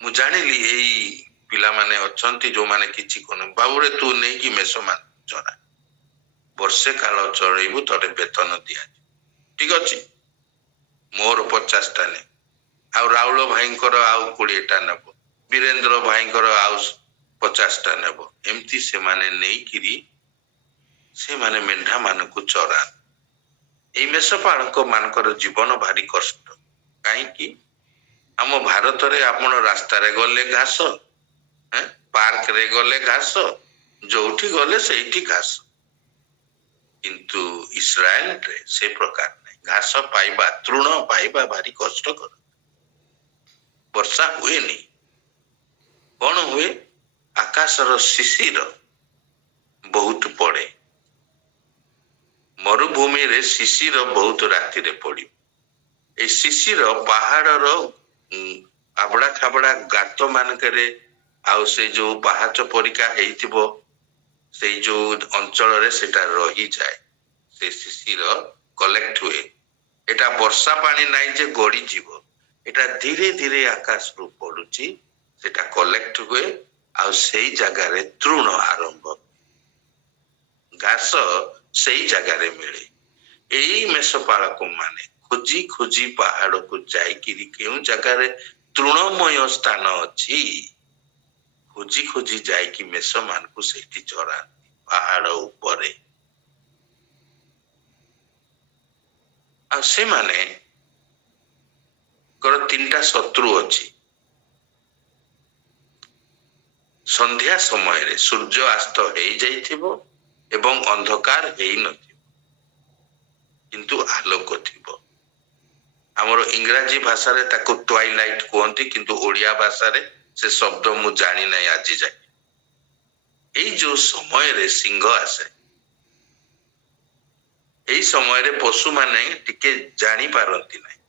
ମୁଁ ଜାଣିଲି ଏଇ ପିଲାମାନେ ଅଛନ୍ତି ଯୋଉମାନେ କିଛି କରୁ, ବାବୁରେ ତୁ ନେଇକି ମେଷ ମାନ ଚରା, ବର୍ଷେ କାଳ ଚଳେଇବୁ, ତୋତେ ବେତନ ଦିଆଯିବ। ଠିକ ଅଛି, ମୋର 50ଟା ନେ, ଆଉ ରାଉଳ ଭାଇଙ୍କର ଆଉ 20ଟା ନେବ, ବୀରେନ୍ଦ୍ର ଭାଇଙ୍କର ଆଉ 50ଟା ନେବ। ଏମିତି ସେମାନେ ନେଇକିରି ସେମାନେ ମେଣ୍ଢା ମାନଙ୍କୁ ଚରାନ୍ତି। ଏଇ ମେଷପାଳକ ମାନଙ୍କର ଜୀବନ ଭାରି କଷ୍ଟ। କାହିଁକି? ଆମ ଭାରତରେ ଆପଣ ରାସ୍ତାରେ ଗଲେ ଘାସ, ପାର୍କରେ ଗଲେ ଘାସ, ଯୋଉଠି ଗଲେ ସେଇଠି ଘାସ। କିନ୍ତୁ ଇସ୍ରାଏଲରେ ସେ ପ୍ରକାର ନାହିଁ। ଘାସ ପାଇବା, ତୃଣ ପାଇବା ଭାରି କଷ୍ଟକର। ବର୍ଷା ହୁଏନି। କଣ ହୁଏ? ଆକାଶର ଶିଶିର ବହୁତ ପଡେ। ମରୁଭୂମିରେ ଶିଶିର ବହୁତ ରାତିରେ ପଡିବ। এই ଶିଶିର ପାହାଡର ଆବଡା ଖାବଡା ଗାତ ମାନଙ୍କରେ, ଆଉ ସେ ଯୋଉ ପାହାଚ ପରିକା ହେଇଥିବ, ସେଇ ଯୋଉ ଅଞ୍ଚଳରେ ସେଟା ରହିଯାଏ। ସେ ଶିଶିର କଲେକ୍ଟ ହୁଏ। ଏଟା ବର୍ଷା ପାଣି ନାହିଁ ଯେ ଗଡିଯିବ, ଏଟା ଧୀରେ ଧୀରେ ଆକାଶରୁ ପଡୁଛି, ସେଟା କଲେକ୍ଟ ହୁଏ, ଆଉ ସେଇ ଜାଗାରେ ତୃଣ ଆରମ୍ଭ, ଘାସ ସେଇ ଜାଗାରେ ମିଳେ। ଏଇ ମେଷପାଳକ ମାନେ ଖୋଜି ଖୋଜି ପାହାଡକୁ ଯାଇକିରି କେଉଁ ଜାଗାରେ ତୃଣମୟ ସ୍ଥାନ ଅଛି, ଖୋଜି ଖୋଜି ଯାଇକି ମେଷ ମାନଙ୍କୁ ସେଇଠି ଚରାନ୍ତି, ପାହାଡ ଉପରେ। ଆଉ ସେମାନେ 3ଟା ଶତ୍ରୁ ଅଛି। ସନ୍ଧ୍ୟା ସମୟରେ ସୂର୍ଯ୍ୟ ଆସ୍ତ ହେଇଯାଇଥିବ ଏବଂ ଅନ୍ଧକାର ହେଇନଥିବ, କିନ୍ତୁ ଆଲୋକ ଥିବ। ଆମର ଇଂରାଜୀ ଭାଷାରେ ତାକୁ ଟ୍ୱାଇଲାଇଟ କୁହନ୍ତି, କିନ୍ତୁ ଓଡିଆ ଭାଷାରେ ସେ ଶବ୍ଦ ମୁଁ ଜାଣି ନାହିଁ ଆଜି ଯାଏ। ଏଇ ଯୋଉ ସମୟରେ ସିଂହ ଆସେ, ଏଇ ସମୟରେ ପଶୁମାନେ ଟିକେ ଜାଣି ପାରନ୍ତି ନାହିଁ।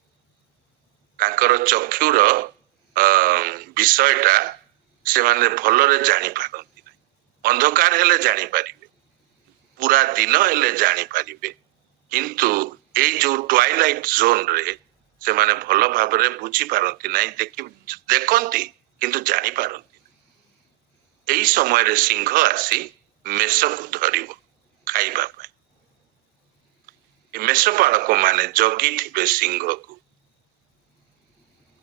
ତାଙ୍କର ଚକ୍ଷୁର ବିଷୟଟା ସେମାନେ ଭଲରେ ଜାଣିପାରନ୍ତି ନାହିଁ। ଅନ୍ଧକାର ହେଲେ ଜାଣିପାରିବେ, ପୁରା ଦିନ ହେଲେ ଜାଣିପାରିବେ, କିନ୍ତୁ ଏଇ ଯୋଉ ଟ୍ୱାଇଲାଇଟ ଜୋନରେ ସେମାନେ ଭଲ ଭାବରେ ବୁଝିପାରନ୍ତି ନାହିଁ, ଦେଖନ୍ତି କିନ୍ତୁ ଜାଣିପାରନ୍ତି ନାହିଁ। ଏଇ ସମୟରେ ସିଂହ ଆସି ମେଷକୁ ଧରିବ ଖାଇବା ପାଇଁ। ଏ ମେଷପାଳକ ମାନେ ଜଗିଥିବେ ସିଂହକୁ।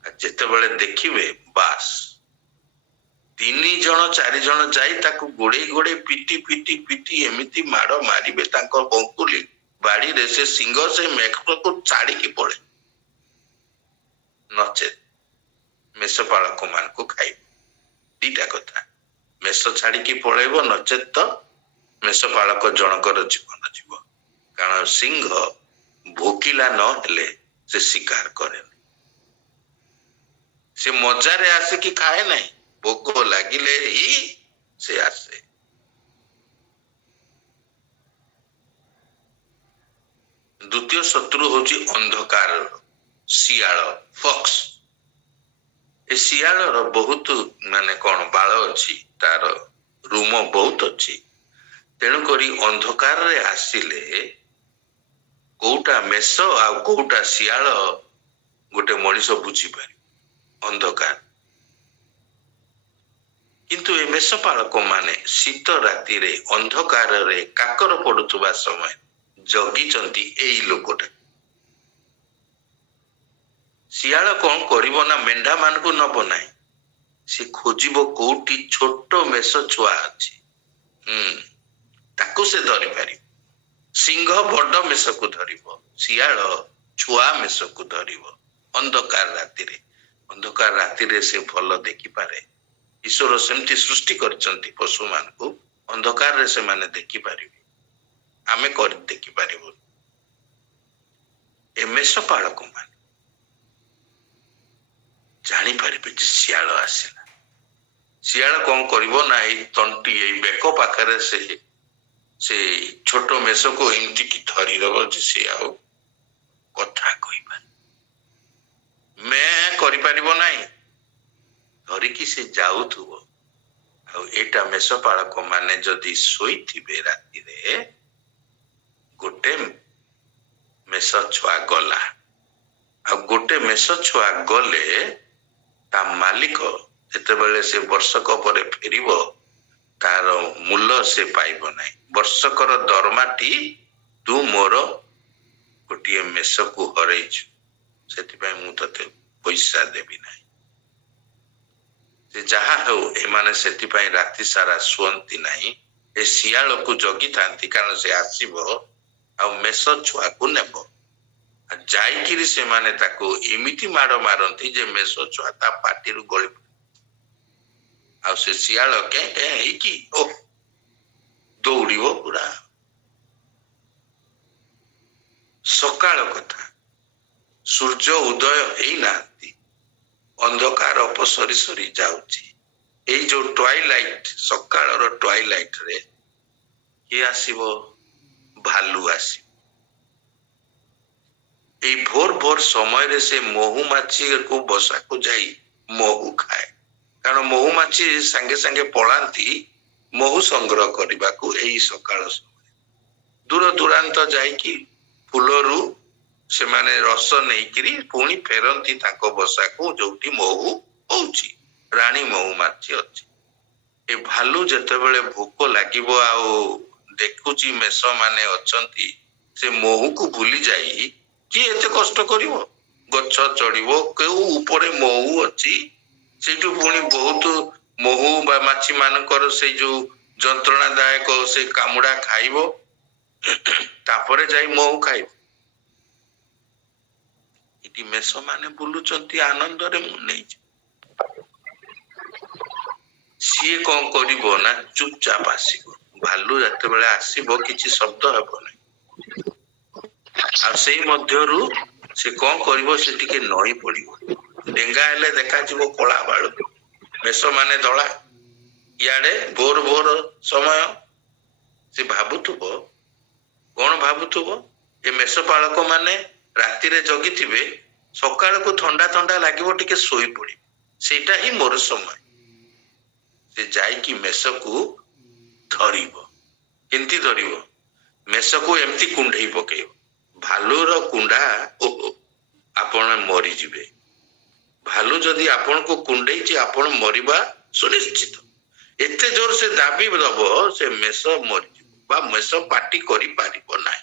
ଯେତେବେଳେ ଦେଖିବେ ବାସ୍ 3 ଜଣ 4 ଜଣ ଯାଇ ତାକୁ ଗୋଡେଇ ଗୋଡେଇ ପିଟି ଏମିତି ମାଡ ମାରିବେ ତାଙ୍କ ବଙ୍କୁଲି ବାଡିରେ, ସେ ସିଂହ ସେ ମେଷକୁ ଛାଡିକି ପଳେ, ନଚେତ ମେଷପାଳକ ମାନଙ୍କୁ ଖାଇବ। ଦିଟା କଥା, ମେଷ ଛାଡିକି ପଳେଇବ, ନଚେତ ତ ମେଷପାଳକ ଜଣଙ୍କର ଜୀବନ ଯିବ। କାରଣ ସିଂହ ଭୋକିଲା ନହେଲେ ସେ ଶିକାର କରେନି, ସେ ମଜାରେ ଆସିକି ଖାଏ ନାହିଁ, ଭୋକ ଲାଗିଲେ ହିଁ ସେ ଆସେ। ଦ୍ୱିତୀୟ ଶତ୍ରୁ ହଉଛି ଅନ୍ଧକାର ଶିଆଳ, ଫକ୍ସ। ଏ ଶିଆଳର ବହୁତ କଣ ବାଳ ଅଛି, ତାର ରୁମ ବହୁତ ଅଛି। ତେଣୁକରି ଅନ୍ଧକାରରେ ଆସିଲେ କୋଉଟା ମେଷ ଆଉ କୋଉଟା ଶିଆଳ ଗୋଟେ ମଣିଷ ବୁଝିପାରିବ ଅନ୍ଧକାର। କିନ୍ତୁ ଏ ମେଷପାଳକ ମାନେ ଶୀତ ରାତିରେ ଅନ୍ଧକାରରେ କାକର ପଡୁଥିବା ସମୟ ଜଗିଛନ୍ତି ଏଇ ଲୋକଟା। ଶିଆଳ କଣ କରିବ ନା ମେଣ୍ଢା ମାନଙ୍କୁ ନବ ନାହିଁ, ସେ ଖୋଜିବ କୋଉଠି ଛୋଟ ମେଷ ଛୁଆ ଅଛି, ତାକୁ ସେ ଧରିପାରିବ। ସିଂହ ବଡ ମେଷକୁ ଧରିବ, ଶିଆଳ ଛୁଆ ମେଷକୁ ଧରିବ। ଅନ୍ଧକାର ରାତିରେ, ଅନ୍ଧକାର ରାତିରେ ସେ ଭଲ ଦେଖିପାରେ। ଈଶ୍ୱର ସେମିତି ସୃଷ୍ଟି କରିଛନ୍ତି ପଶୁମାନଙ୍କୁ, ଅନ୍ଧକାରରେ ସେମାନେ ଦେଖିପାରିବେ, ଆମେ ଦେଖିପାରିବୁ। ଏ ମେଷପାଳକ ମାନେ ଜାଣିପାରିବେ ଯେ ଶିଆଳ ଆସିଲା। ଶିଆଳ କଣ କରିବ ନା ଏଇ ତଣ୍ଟି, ଏଇ ବେକ ପାଖରେ ସେ ଛୋଟ ମେଷକୁ ଏମିତି କି ଧରିଦବ ଯେ ସେ ଆଉ କଥା କହିପାରେ, ମେ କରିପାରିବ ନାହିଁ, ଧରିକି ସେ ଯାଉଥିବ। ଆଉ ଏଇଟା ମେଷପାଳକ ମାନେ ଯଦି ଶୋଇଥିବେ ରାତିରେ, ଗୋଟେ ମେଷ ଛୁଆ ଗଲା, ଆଉ ଗୋଟେ ମେଷ ଛୁଆ ଗଲେ ତା ମାଲିକ ଯେତେବେଳେ ସେ ବର୍ଷକ ପରେ ଫେରିବ, ତାର ମୂଲ ସେ ପାଇବ ନାହିଁ। ବର୍ଷକର ଦରମାଟି ତୁ ମୋର ଗୋଟିଏ ମେଷକୁ ହରେଇଛୁ, ସେଥିପାଇଁ ମୁଁ ତତେ ପଇସା ଦେବି ନାହିଁ। ସେ ଯାହା ହେଉ, ଏମାନେ ସେଥିପାଇଁ ରାତି ସାରା ଶୁଅନ୍ତି ନାହିଁ, ଏ ଶିଆଳକୁ ଜଗିଥାନ୍ତି। କାରଣ ସେ ଆସିବ ଆଉ ମେଷ ଛୁଆକୁ ନେବ। ଯାଇକିରି ସେମାନେ ତାକୁ ଏମିତି ମାଡ ମାରନ୍ତି ଯେ ମେଷ ଛୁଆ ତା ପାଟିରୁ ଗଳି ପଡେ। ଆଉ ସେ ଶିଆଳ କେଁ କେଁ ହେଇକି ଦୌଡ଼ିବ ପୁରା। ସକାଳ କଥା, ସୂର୍ଯ୍ୟ ଉଦୟ ହେଇନାହାନ୍ତି, ଅନ୍ଧକାର ଅପସରି ସରି ଯାଉଛି। ଏଇ ଯୋଉ ଟ୍ୱାଇଲାଇଟ, ସକାଳର ଟ୍ୱାଇଲାଇଟ ରେ କିଏ ଆସିବ? ଭାଲୁ ଆସିବ। ଏଇ ଭୋର ଭୋର ସମୟରେ ସେ ମହୁମାଛିକୁ ବସାକୁ ଯାଇ ମହୁ ଖାଏ। କାରଣ ମହୁମାଛି ସାଙ୍ଗେ ସାଙ୍ଗେ ପଳାନ୍ତି ମହୁ ସଂଗ୍ରହ କରିବାକୁ। ଏଇ ସକାଳ ସମୟ ଦୂର ଦୂରାନ୍ତ ଯାଇକି ଫୁଲରୁ ସେମାନେ ରସ ନେଇକିରି ପୁଣି ଫେରନ୍ତି ତାଙ୍କ ବସାକୁ, ଯୋଉଠି ମହୁ ହଉଛି, ରାଣୀ ମହୁମାଛି ଅଛି। ଏ ଭାଲୁ ଯେତେବେଳେ ଭୋକ ଲାଗିବ ଆଉ ଦେଖୁଛି ମେଷ ମାନେ ଅଛନ୍ତି, ସେ ମହୁକୁ ଭୁଲି ଯାଇ କିଏ ଏତେ କଷ୍ଟ କରିବ, ଗଛ ଚଢିବ, କେଉଁ ଉପରେ ମହୁ ଅଛି, ସେଇଠୁ ପୁଣି ବହୁତ ମହୁ ବା ମାଛି ମାନଙ୍କର ସେଇ ଯୋଉ ଯନ୍ତ୍ରଣାଦାୟକ ସେ କାମୁଡା ଖାଇବ, ତାପରେ ଯାଇ ମହୁ ଖାଇବ। ଏଠି ମେଷ ମାନେ ବୁଲୁଛନ୍ତି ଆନନ୍ଦରେ, ମୁଁ ନେଇଛି। ସିଏ କଣ କରିବ ନା ଚୁପଚାପ ଆସିବ। ଭାଲୁ ଯେତେବେଳେ ଆସିବ କିଛି ଶବ୍ଦ ହେବ ନାହିଁ। ଆଉ ସେଇ ମଧ୍ୟରୁ ସେ କଣ କରିବ, ସେ ଟିକେ ନଈ ପଡିବ। ଡେଙ୍ଗା ହେଲେ ଦେଖାଯିବ କଳା ବାଳୁ, ମେଷ ମାନେ ଧଳା। ଇଆଡେ ଭୋର ଭୋର ସମୟ, ସେ ଭାବୁଥିବ, କଣ ଭାବୁଥିବ, ଏ ମେଷ ପାଳକ ମାନେ ରାତିରେ ଜଗିଥିବେ, ସକାଳକୁ ଥଣ୍ଡା ଥଣ୍ଡା ଲାଗିବ, ଟିକେ ଶୋଇ ପଡିବ, ସେଇଟା ହିଁ ମୋର ସମୟ। ସେ ଯାଇକି ମେଷକୁ ଧରିବ। କେମିତି ଧରିବ? ମେଷକୁ ଏମିତି କୁଣ୍ଢେଇ ପକେଇବ। ଭାଲୁର କୁଣ୍ଡା ଆପଣ ମରିଯିବେ। ଭାଲୁ ଯଦି ଆପଣଙ୍କୁ କୁଣ୍ଡେଇଛି ଆପଣ ମରିବା ସୁନିଶ୍ଚିତ। ଏତେ ଜୋର ସେ ଦାବି ଦବ ସେ ମେଷ ମରିଯିବ ବା ମେଷ ପାଟି କରିପାରିବ ନାହିଁ।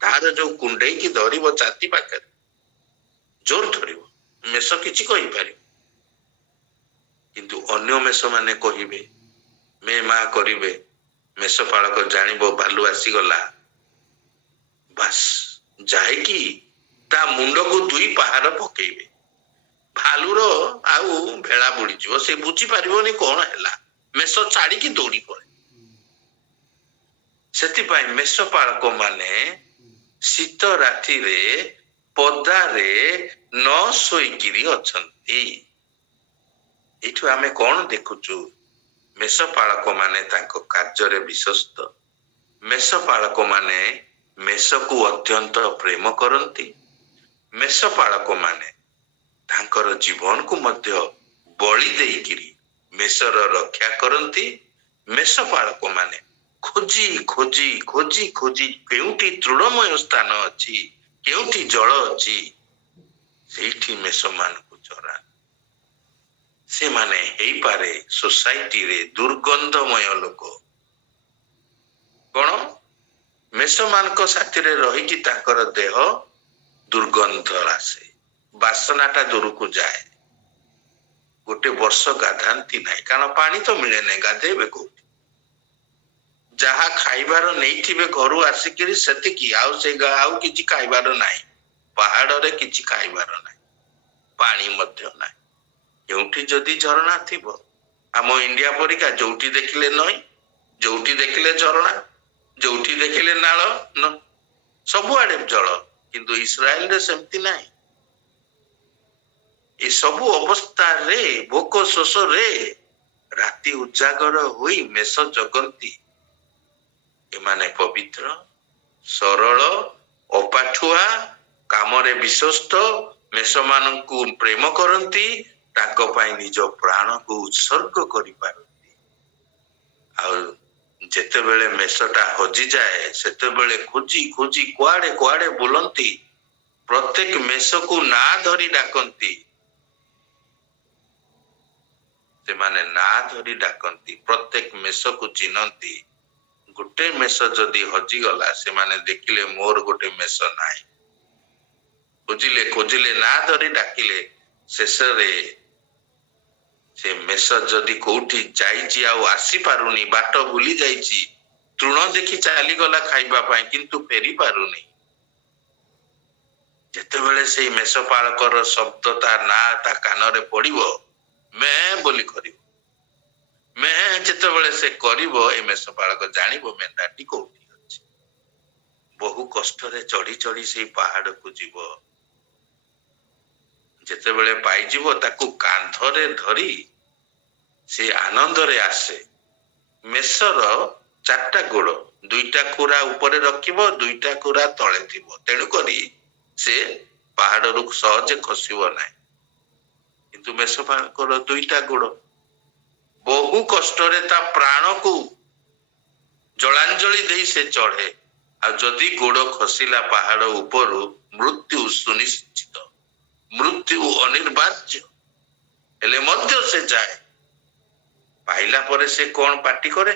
ତାର ଯୋଉ କୁଣ୍ଡେଇକି ଧରିବ ଛାତି ପାଖରେ ଜୋର ଧରିବ, ମେଷ କିଛି କହିପାରିବ। କିନ୍ତୁ ଅନ୍ୟ ମେଷ ମାନେ କହିବେ, ମେ ମା କରିବେ। ମେଷ ପାଳକ ଜାଣିବ ଭାଲୁ ଆସିଗଲା, ବାସ୍ ଯାଇକି ତା ମୁଣ୍ଡକୁ 2 ପାହାର ପକେଇବେ। ଭାଲୁର ଆଉ ଭେଳା ବୁଡିଯିବ, ସେ ବୁଝିପାରିବନି କଣ ହେଲା, ମେଷ ଛାଡିକି ଦୌଡି ପଡେ। ସେଥିପାଇଁ ମେଷ ପାଳକ ମାନେ ଶୀତ ରାତିରେ ପଦାରେ ନ ଶୋଇକିରି ଅଛନ୍ତି। ଏଠୁ ଆମେ କଣ ଦେଖୁଛୁ? ମେଷ ପାଳକ ମାନେ ତାଙ୍କ କାର୍ଯ୍ୟରେ ବିଶ୍ୱସ୍ତ। ମେଷ ପାଳକ ମାନେ ମେଷକୁ ଅତ୍ୟନ୍ତ ପ୍ରେମ କରନ୍ତି। ମେଷ ପାଳକ ମାନେ ତାଙ୍କର ଜୀବନକୁ ମଧ୍ୟ ବଳି ଦେଇକିରି ମେଷର ରକ୍ଷା କରନ୍ତି। ମେଷ ପାଳକ ମାନେ ଖୋଜି ଖୋଜି ଖୋଜି ଖୋଜି କେଉଁଠି ତୃଣମୟ ସ୍ଥାନ ଅଛି, କେଉଁଠି ଜଳ ଅଛି, ସେଇଠି ମେଷ ମାନଙ୍କୁ ଚରା। ସେମାନେ ହେଇପାରେ ସୋସାଇଟିରେ ଦୁର୍ଗନ୍ଧମୟ ଲୋକ। କଣ? ମେଷ ମାନଙ୍କ ସାଥିରେ ରହିକି ତାଙ୍କର ଦେହ ଦୁର୍ଗନ୍ଧ ଆସେ, ବାସନାଟା ଦୂରକୁ ଯାଏ। ଗୋଟେ ବର୍ଷ ଗାଧାନ୍ତି ନାହିଁ, କାରଣ ପାଣି ତ ମିଳେ ନାହିଁ, ଗାଧେଇବେ କୋଉଠି? ଯାହା ଖାଇବାର ନେଇଥିବେ ଘରୁ ଆସିକିରି ସେତିକି, ଆଉ ସେ ଆଉ କିଛି ଖାଇବାର ନାହିଁ। ପାହାଡରେ କିଛି ଖାଇବାର ନାହିଁ, ପାଣି ମଧ୍ୟ ନାହିଁ। କେଉଁଠି ଯଦି ଝରଣା ଥିବ, ଆମ ଇଣ୍ଡିଆ ପରିକା ଯୋଉଠି ଦେଖିଲେ ନଈ, ଯୋଉଠି ଦେଖିଲେ ଝରଣା, ଯୋଉଠି ଦେଖିଲେ ନାଳ, ସବୁଆଡେ ଜଳ। କିନ୍ତୁ ଇସ୍ରାଏଲରେ ସେମିତି ନାହିଁ। ଏ ସବୁ ଅବସ୍ଥାରେ ଭୋକ ଶୋଷରେ ରାତି ଉଜାଗର ହୋଇ ମେଷ ଜଗନ୍ତି। ଏମାନେ ପବିତ୍ର, ସରଳ, ଅପାଠୁଆ, କାମରେ ବିଶ୍ୱସ୍ତ, ମେଷମାନଙ୍କୁ ପ୍ରେମ କରନ୍ତି, ତାଙ୍କ ପାଇଁ ନିଜ ପ୍ରାଣକୁ ଉତ୍ସର୍ଗ କରିପାରନ୍ତି। ଆଉ ଯେତେବେଳେ ମେଷଟା ହଜିଯାଏ, ସେତେବେଳେ ଖୋଜି ଖୋଜି କୁଆଡେ କୁଆଡେ ବୁଲନ୍ତି। ପ୍ରତ୍ୟେକ ମେଷକୁ ନାଁ ଧରି ଡାକନ୍ତି। ସେମାନେ ନାଁ ଧରି ଡାକନ୍ତି, ପ୍ରତ୍ୟେକ ମେଷକୁ ଚିହ୍ନନ୍ତି। ଗୋଟେ ମେଷ ଯଦି ହଜିଗଲା, ସେମାନେ ଦେଖିଲେ ମୋର ଗୋଟେ ମେଷ ନାହିଁ। ଖୋଜିଲେ ଖୋଜିଲେ ନାଁ ଧରି ଡାକିଲେ, ଶେଷରେ ସେ ମେଷ ଯଦି କୋଉଠି ଯାଇଛି ଆଉ ଆସିପାରୁନି, ବାଟ ଭୁଲି ଯାଇଛି, ତୃଣ ଦେଖି ଚାଲିଗଲା ଖାଇବା ପାଇଁ, କିନ୍ତୁ ଫେରି ପାରୁନି। ଯେତେବେଳେ ସେଇ ମେଷ ପାଳକର ଶବ୍ଦ, ତା ନାଁ ତା କାନରେ ପଡିବ, ମେ ବୋଲି କରିବ। ମେ ଯେତେବେଳେ ସେ କରିବ, ଏ ମେଷ ପାଳକ ଜାଣିବ ମେଣ୍ଢାଟି କୋଉଠି ଅଛି। ବହୁ କଷ୍ଟରେ ଚଢି ଚଢି ସେଇ ପାହାଡକୁ ଯିବ। ଯେତେବେଳେ ପାଇଯିବ, ତାକୁ କାନ୍ଧରେ ଧରି ସେ ଆନନ୍ଦରେ ଆସେ। ମେଷର 4ଟା ଗୋଡ, 2ଟା ଖୁରା ଉପରେ ରଖିବ, 2ଟା ଖୁରା ତଳେ ଥିବ। ତେଣୁକରି ସେ ପାହାଡରୁ ସହଜେ ଖସିବ ନାହିଁ। କିନ୍ତୁ ମେଷ ପାଳକର 2ଟା ଗୋଡ। ବହୁ କଷ୍ଟରେ ତା ପ୍ରାଣକୁ ଜଳାଞ୍ଜଳି ଦେଇ ସେ ଚଢେ। ଆଉ ଯଦି ଗୋଡ ଖସିଲା ପାହାଡ ଉପରୁ, ମୃତ୍ୟୁ ସୁନିଶ୍ଚିତ, ମୃତ୍ୟୁ ଅନିବାର୍ଯ୍ୟ। ହେଲେ ମଧ୍ୟ ସେ ଯାଏ। ପାଇଲା ପରେ ସେ କଣ ପାଟି କରେ?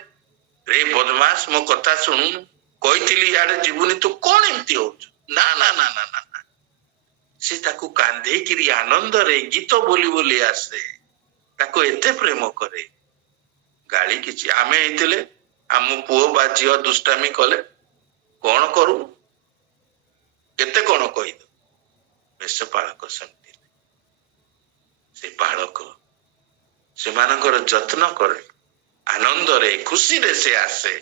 ରେ ବଦମାସ, ମୋ କଥା ଶୁଣୁନୁ, କହିଥିଲି ଇଆଡେ ଯିବୁନି, ତୁ କଣ ଏମିତି ହଉଛୁ? ନା ନା ନା ନା ନା ନା। ସେ ତାକୁ କାନ୍ଧେଇକିରି ଆନନ୍ଦରେ ଗୀତ ବୋଲି ବୋଲି ଆସେ। ତାକୁ ଏତେ ପ୍ରେମ କରେ। ଗାଳି କିଛି, ଆମେ ହେଇଥିଲେ ଆମ ପୁଅ ବା ଝିଅ ଦୁଷ୍ଟାମି କଲେ କଣ କରୁ? କେତେ କଣ କହିଦ। ମେଷ ପାଳକ ସେମିତି, ସେ ପାଳକ ସେମାନଙ୍କର ଯତ୍ନ କରେ, ଆନନ୍ଦରେ ଖୁସିରେ ସେ ଆସେ।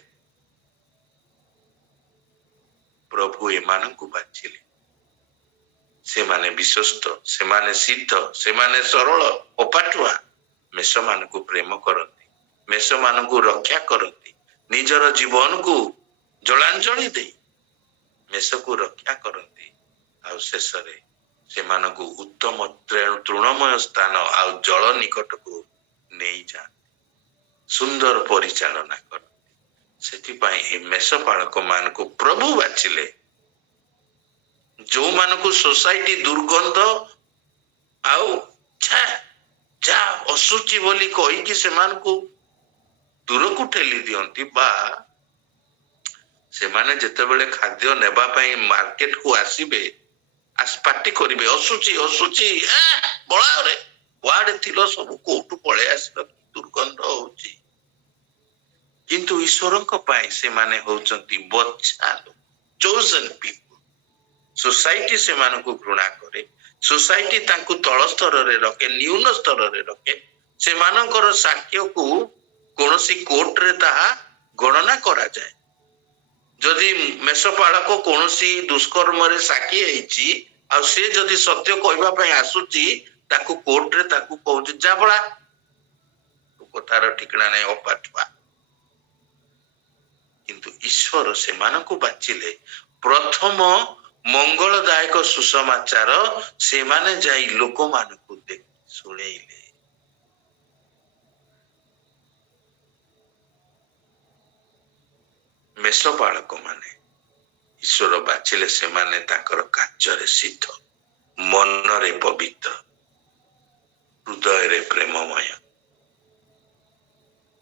ପ୍ରଭୁ ଏମାନଙ୍କୁ ବାଛିଲେ। ସେମାନେ ବିଶ୍ୱସ୍ତ, ସେମାନେ ସିଦ୍ଧ, ସେମାନେ ସରଳ, ଅପାଠୁଆ। ମେଷମାନଙ୍କୁ ପ୍ରେମ କରନ୍ତି, ମେଷମାନଙ୍କୁ ରକ୍ଷା କରନ୍ତି। ନିଜର ଜୀବନକୁ ଜଳାଞ୍ଜଳି ଦେଇ ମେଷକୁ ରକ୍ଷା କରନ୍ତି। ଆଉ ଶେଷରେ ସେମାନଙ୍କୁ ଉତ୍ତମ ତୃଣମୟ ସ୍ଥାନ ଆଉ ଜଳ ନିକଟକୁ ନେଇଯାଆନ୍ତି। ସୁନ୍ଦର ପରିଚାଳନା କରନ୍ତି। ସେଥିପାଇଁ ଏ ମେଷପାଳକ ମାନଙ୍କୁ ପ୍ରଭୁ ବାଛିଲେ, ଯୋଉମାନଙ୍କୁ ସୋସାଇଟି ଦୁର୍ଗନ୍ଧ ଆଉ ଯା ଅସୁଚି ବୋଲି କହିକି ସେମାନଙ୍କୁ ଦୂରକୁ ଠେଲି ଦିଅନ୍ତି, ବା ସେମାନେ ଯେତେବେଳେ ଖାଦ୍ୟ ନେବା ପାଇଁ ମାର୍କେଟକୁ ଆସିବେ, ପାଟି କରିବେ ଅସୁଚି ଅସୁଚି, ବଳାରେ କୁଆଡେ ଥିଲ, ସବୁ କୋଉଠୁ ପଳେଇ ଆସିଲ, ଦୁର୍ଗନ୍ଧ ହଉଛି। କିନ୍ତୁ ଈଶ୍ୱରଙ୍କ ପାଇଁ ସେମାନେ ହଉଛନ୍ତି ବଛା ଲୋକ, chosen people। ସୋସାଇଟି ସେମାନଙ୍କୁ ଘୃଣା କରେ, ସୋସାଇଟି ତାଙ୍କୁ ତଳ ସ୍ତରରେ ରଖେ, ନ୍ୟୁନ ସ୍ତରରେ ରଖେ। ସେମାନଙ୍କର ସାକ୍ଷ୍ୟକୁ କୌଣସି କୋର୍ଟରେ ତାହା ଗଣନା କରାଯାଏ। ଯଦି ମେଷପାଳକ କୌଣସି ଦୁଷ୍କର୍ମରେ ସାକ୍ଷୀ ହେଇଛି ଆଉ ସେ ଯଦି ସତ୍ୟ କହିବା ପାଇଁ ଆସୁଛି, ତାକୁ କୋର୍ଟରେ ତାକୁ କହୁଛି ଯା ବଳା, କଥାର ଠିକଣା ନାହିଁ, ଅପାଠୁଆ। କିନ୍ତୁ ଈଶ୍ୱର ସେମାନଙ୍କୁ ବାଛିଲେ। ପ୍ରଥମ ମଙ୍ଗଳଦାୟକ ସୁସମାଚାର ସେମାନେ ଯାଇ ଲୋକମାନଙ୍କୁ ଶୁଣେଇଲେ। ମେଷପାଳକ ମାନେ ଈଶ୍ୱର ବାଛିଲେ, ସେମାନେ ତାଙ୍କର କାର୍ଯ୍ୟରେ ସିଦ୍ଧ, ମନରେ ପବିତ୍ର, ହୃଦୟରେ ପ୍ରେମମୟ।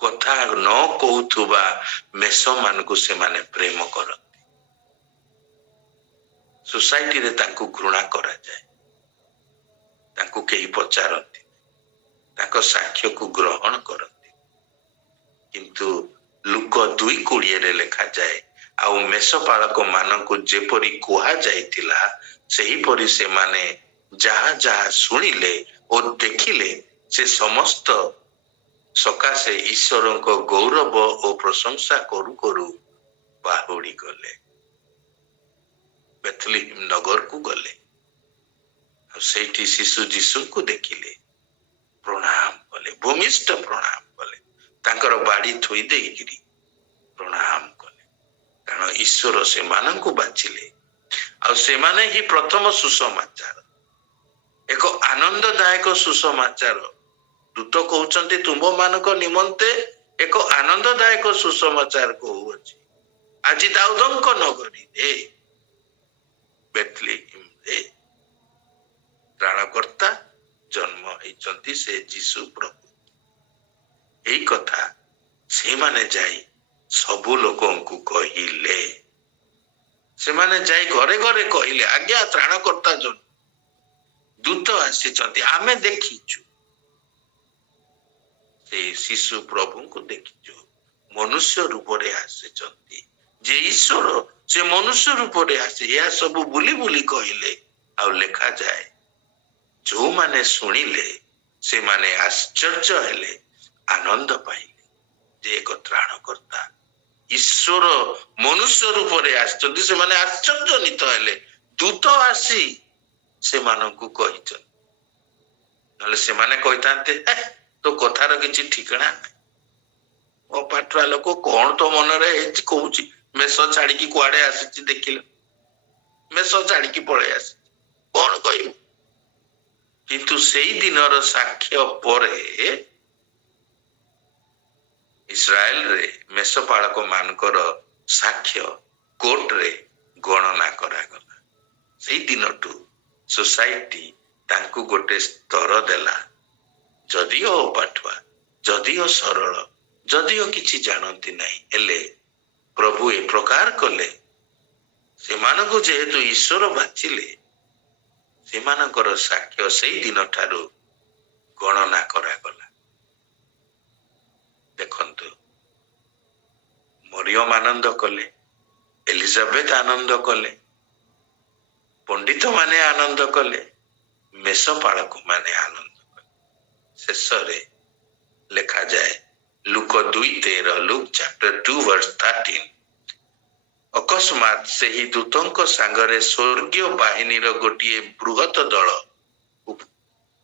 କଥା ନ କହୁଥିବା ମେଷ ମାନଙ୍କୁ ସେମାନେ ପ୍ରେମ କରନ୍ତି। ସୋସାଇଟିରେ ତାଙ୍କୁ ଘୃଣା କରାଯାଏ, ତାଙ୍କୁ କେହି ପଚାରନ୍ତି, ତାଙ୍କ ସାକ୍ଷ୍ୟକୁ ଗ୍ରହଣ କରନ୍ତି। କିନ୍ତୁ ଲୁକ 2:20 ଲେଖାଯାଏ, ଆଉ ମେଷପାଳକ ମାନଙ୍କୁ ଯେପରି କୁହାଯାଇଥିଲା ସେହିପରି ସେମାନେ ଯାହା ଯାହା ଶୁଣିଲେ ଓ ଦେଖିଲେ, ସେ ସମସ୍ତ ସକାଶେ ଈଶ୍ୱରଙ୍କ ଗୌରବ ଓ ପ୍ରଶଂସା କରୁ କରୁ ବାହୁଡ଼ି ଗଲେ, ବେଥଲିମ୍ ନଗରକୁ ଗଲେ। ଆଉ ସେଇଠି ଶିଶୁ ଯୀଶୁଙ୍କୁ ଦେଖିଲେ, ପ୍ରଣାମ କଲେ, ଭୂମିଷ୍ଠ ପ୍ରଣାମ କଲେ, ତାଙ୍କର ବାଡ଼ି ଥୋଇ ଦେଇକିରି ପ୍ରଣାମ କଲେ। କାରଣ ଈଶ୍ୱର ସେମାନଙ୍କୁ ବାଛିଲେ, ଆଉ ସେମାନେ ହିଁ ପ୍ରଥମ ସୁସମାଚାର, ଏକ ଆନନ୍ଦଦାୟକ ସୁସମାଚାର। ଦୂତ କହୁଛନ୍ତି ତୁମମାନଙ୍କ ନିମନ୍ତେ ଏକ ଆନନ୍ଦଦାୟକ ସୁସମାଚାର କହୁଅଛି, ଆଜି ଦାଉଦଙ୍କ ନଗରୀରେ ବେଥଲିହେମରେ ତ୍ରାଣକର୍ତ୍ତା ଜନ୍ମ ହେଇଛନ୍ତି, ସେ ଯୀଶୁ ପ୍ରଭୁ। ଏଇ କଥା ସେମାନେ ଯାଇ ସବୁ ଲୋକଙ୍କୁ କହିଲେ। ସେମାନେ ଯାଇ ଘରେ ଘରେ କହିଲେ, ଆଜ୍ଞା ତ୍ରାଣକର୍ତ୍ତା ଜନ୍ମ, ଦୂତ ଆସିଛନ୍ତି, ଆମେ ଦେଖିଛୁ, ସେ ଶିଶୁ ପ୍ରଭୁଙ୍କୁ ଦେଖିଛୁ, ମନୁଷ୍ୟ ରୂପରେ ଆସିଛନ୍ତି, ଯେ ଈଶ୍ୱର ସେ ମନୁଷ୍ୟ ରୂପରେ ଆସି ଏହା ସବୁ ବୁଲି ବୁଲି କହିଲେ। ଆଉ ଲେଖାଯାଏ, ଯୋଉମାନେ ଶୁଣିଲେ ସେମାନେ ଆଶ୍ଚର୍ଯ୍ୟ ହେଲେ, ଆନନ୍ଦ ପାଇଲେ, ଯେ ଏକ ତ୍ରାଣକର୍ତ୍ତା ଈଶ୍ୱର ମନୁଷ୍ୟ ରୂପରେ ଆସିଛନ୍ତି। ସେମାନେ ଆଶ୍ଚର୍ଯ୍ୟନିତ ହେଲେ, ଦୂତ ଆସି ସେମାନଙ୍କୁ କହିଛନ୍ତି। ନହେଲେ ସେମାନେ କହିଥାନ୍ତେ, ତୋ କଥାର କିଛି ଠିକଣା ନାହିଁ, ଅପାଠୁଆ ଲୋକ, କଣ ତୋ ମନରେ ହେଇଛି କହୁଛି, ମେଷ ଛାଡିକି କୁଆଡେ ଆସିଛି ଦେଖିଲ, ମେଷ ଛାଡିକି ପଳେଇ ଆସିଛି, କଣ କହିବୁ? କିନ୍ତୁ ସେଇ ଦିନର ସାକ୍ଷ୍ୟ ପରେ ଇସ୍ରାଏଲରେ ମେଷପାଳକ ମାନଙ୍କର ସାକ୍ଷ୍ୟ କୋର୍ଟରେ ଗଣନା କରାଗଲା। ସେଇ ଦିନଠୁ ସୋସାଇଟି ତାଙ୍କୁ ଗୋଟେ ସ୍ତର ଦେଲା, ଯଦିଓ ଅପାଠୁଆ, ଯଦିଓ ସରଳ, ଯଦିଓ କିଛି ଜାଣନ୍ତି ନାହିଁ, ହେଲେ ପ୍ରଭୁ ଏ ପ୍ରକାର କଲେ, ସେମାନଙ୍କୁ ଯେହେତୁ ଈଶ୍ୱର ବାଛିଲେ, ସେମାନଙ୍କର ସାକ୍ଷ୍ୟ ସେଇ ଦିନ ଠାରୁ ଗଣନା କରାଗଲା। ଦେଖନ୍ତୁ, ମରିୟମ ଆନନ୍ଦ କଲେ, ଏଲିଜାବେଥ ଆନନ୍ଦ କଲେ, ପଣ୍ଡିତ ମାନେ ଆନନ୍ଦ କଲେ, ମେଷପାଳକ ମାନେ ଆନନ୍ଦ କଲେ। ଶେଷରେ ଲେଖାଯାଏ, ଲୁକ 2:13, ଲୁକ୍ ଚାପ୍ଟର 2:13, ଅକସ୍ମାତ୍ ସେହି ଦୂତଙ୍କ ସାଙ୍ଗରେ ସ୍ୱର୍ଗୀୟ ବାହିନୀର ଗୋଟିଏ ବୃହତ ଦଳ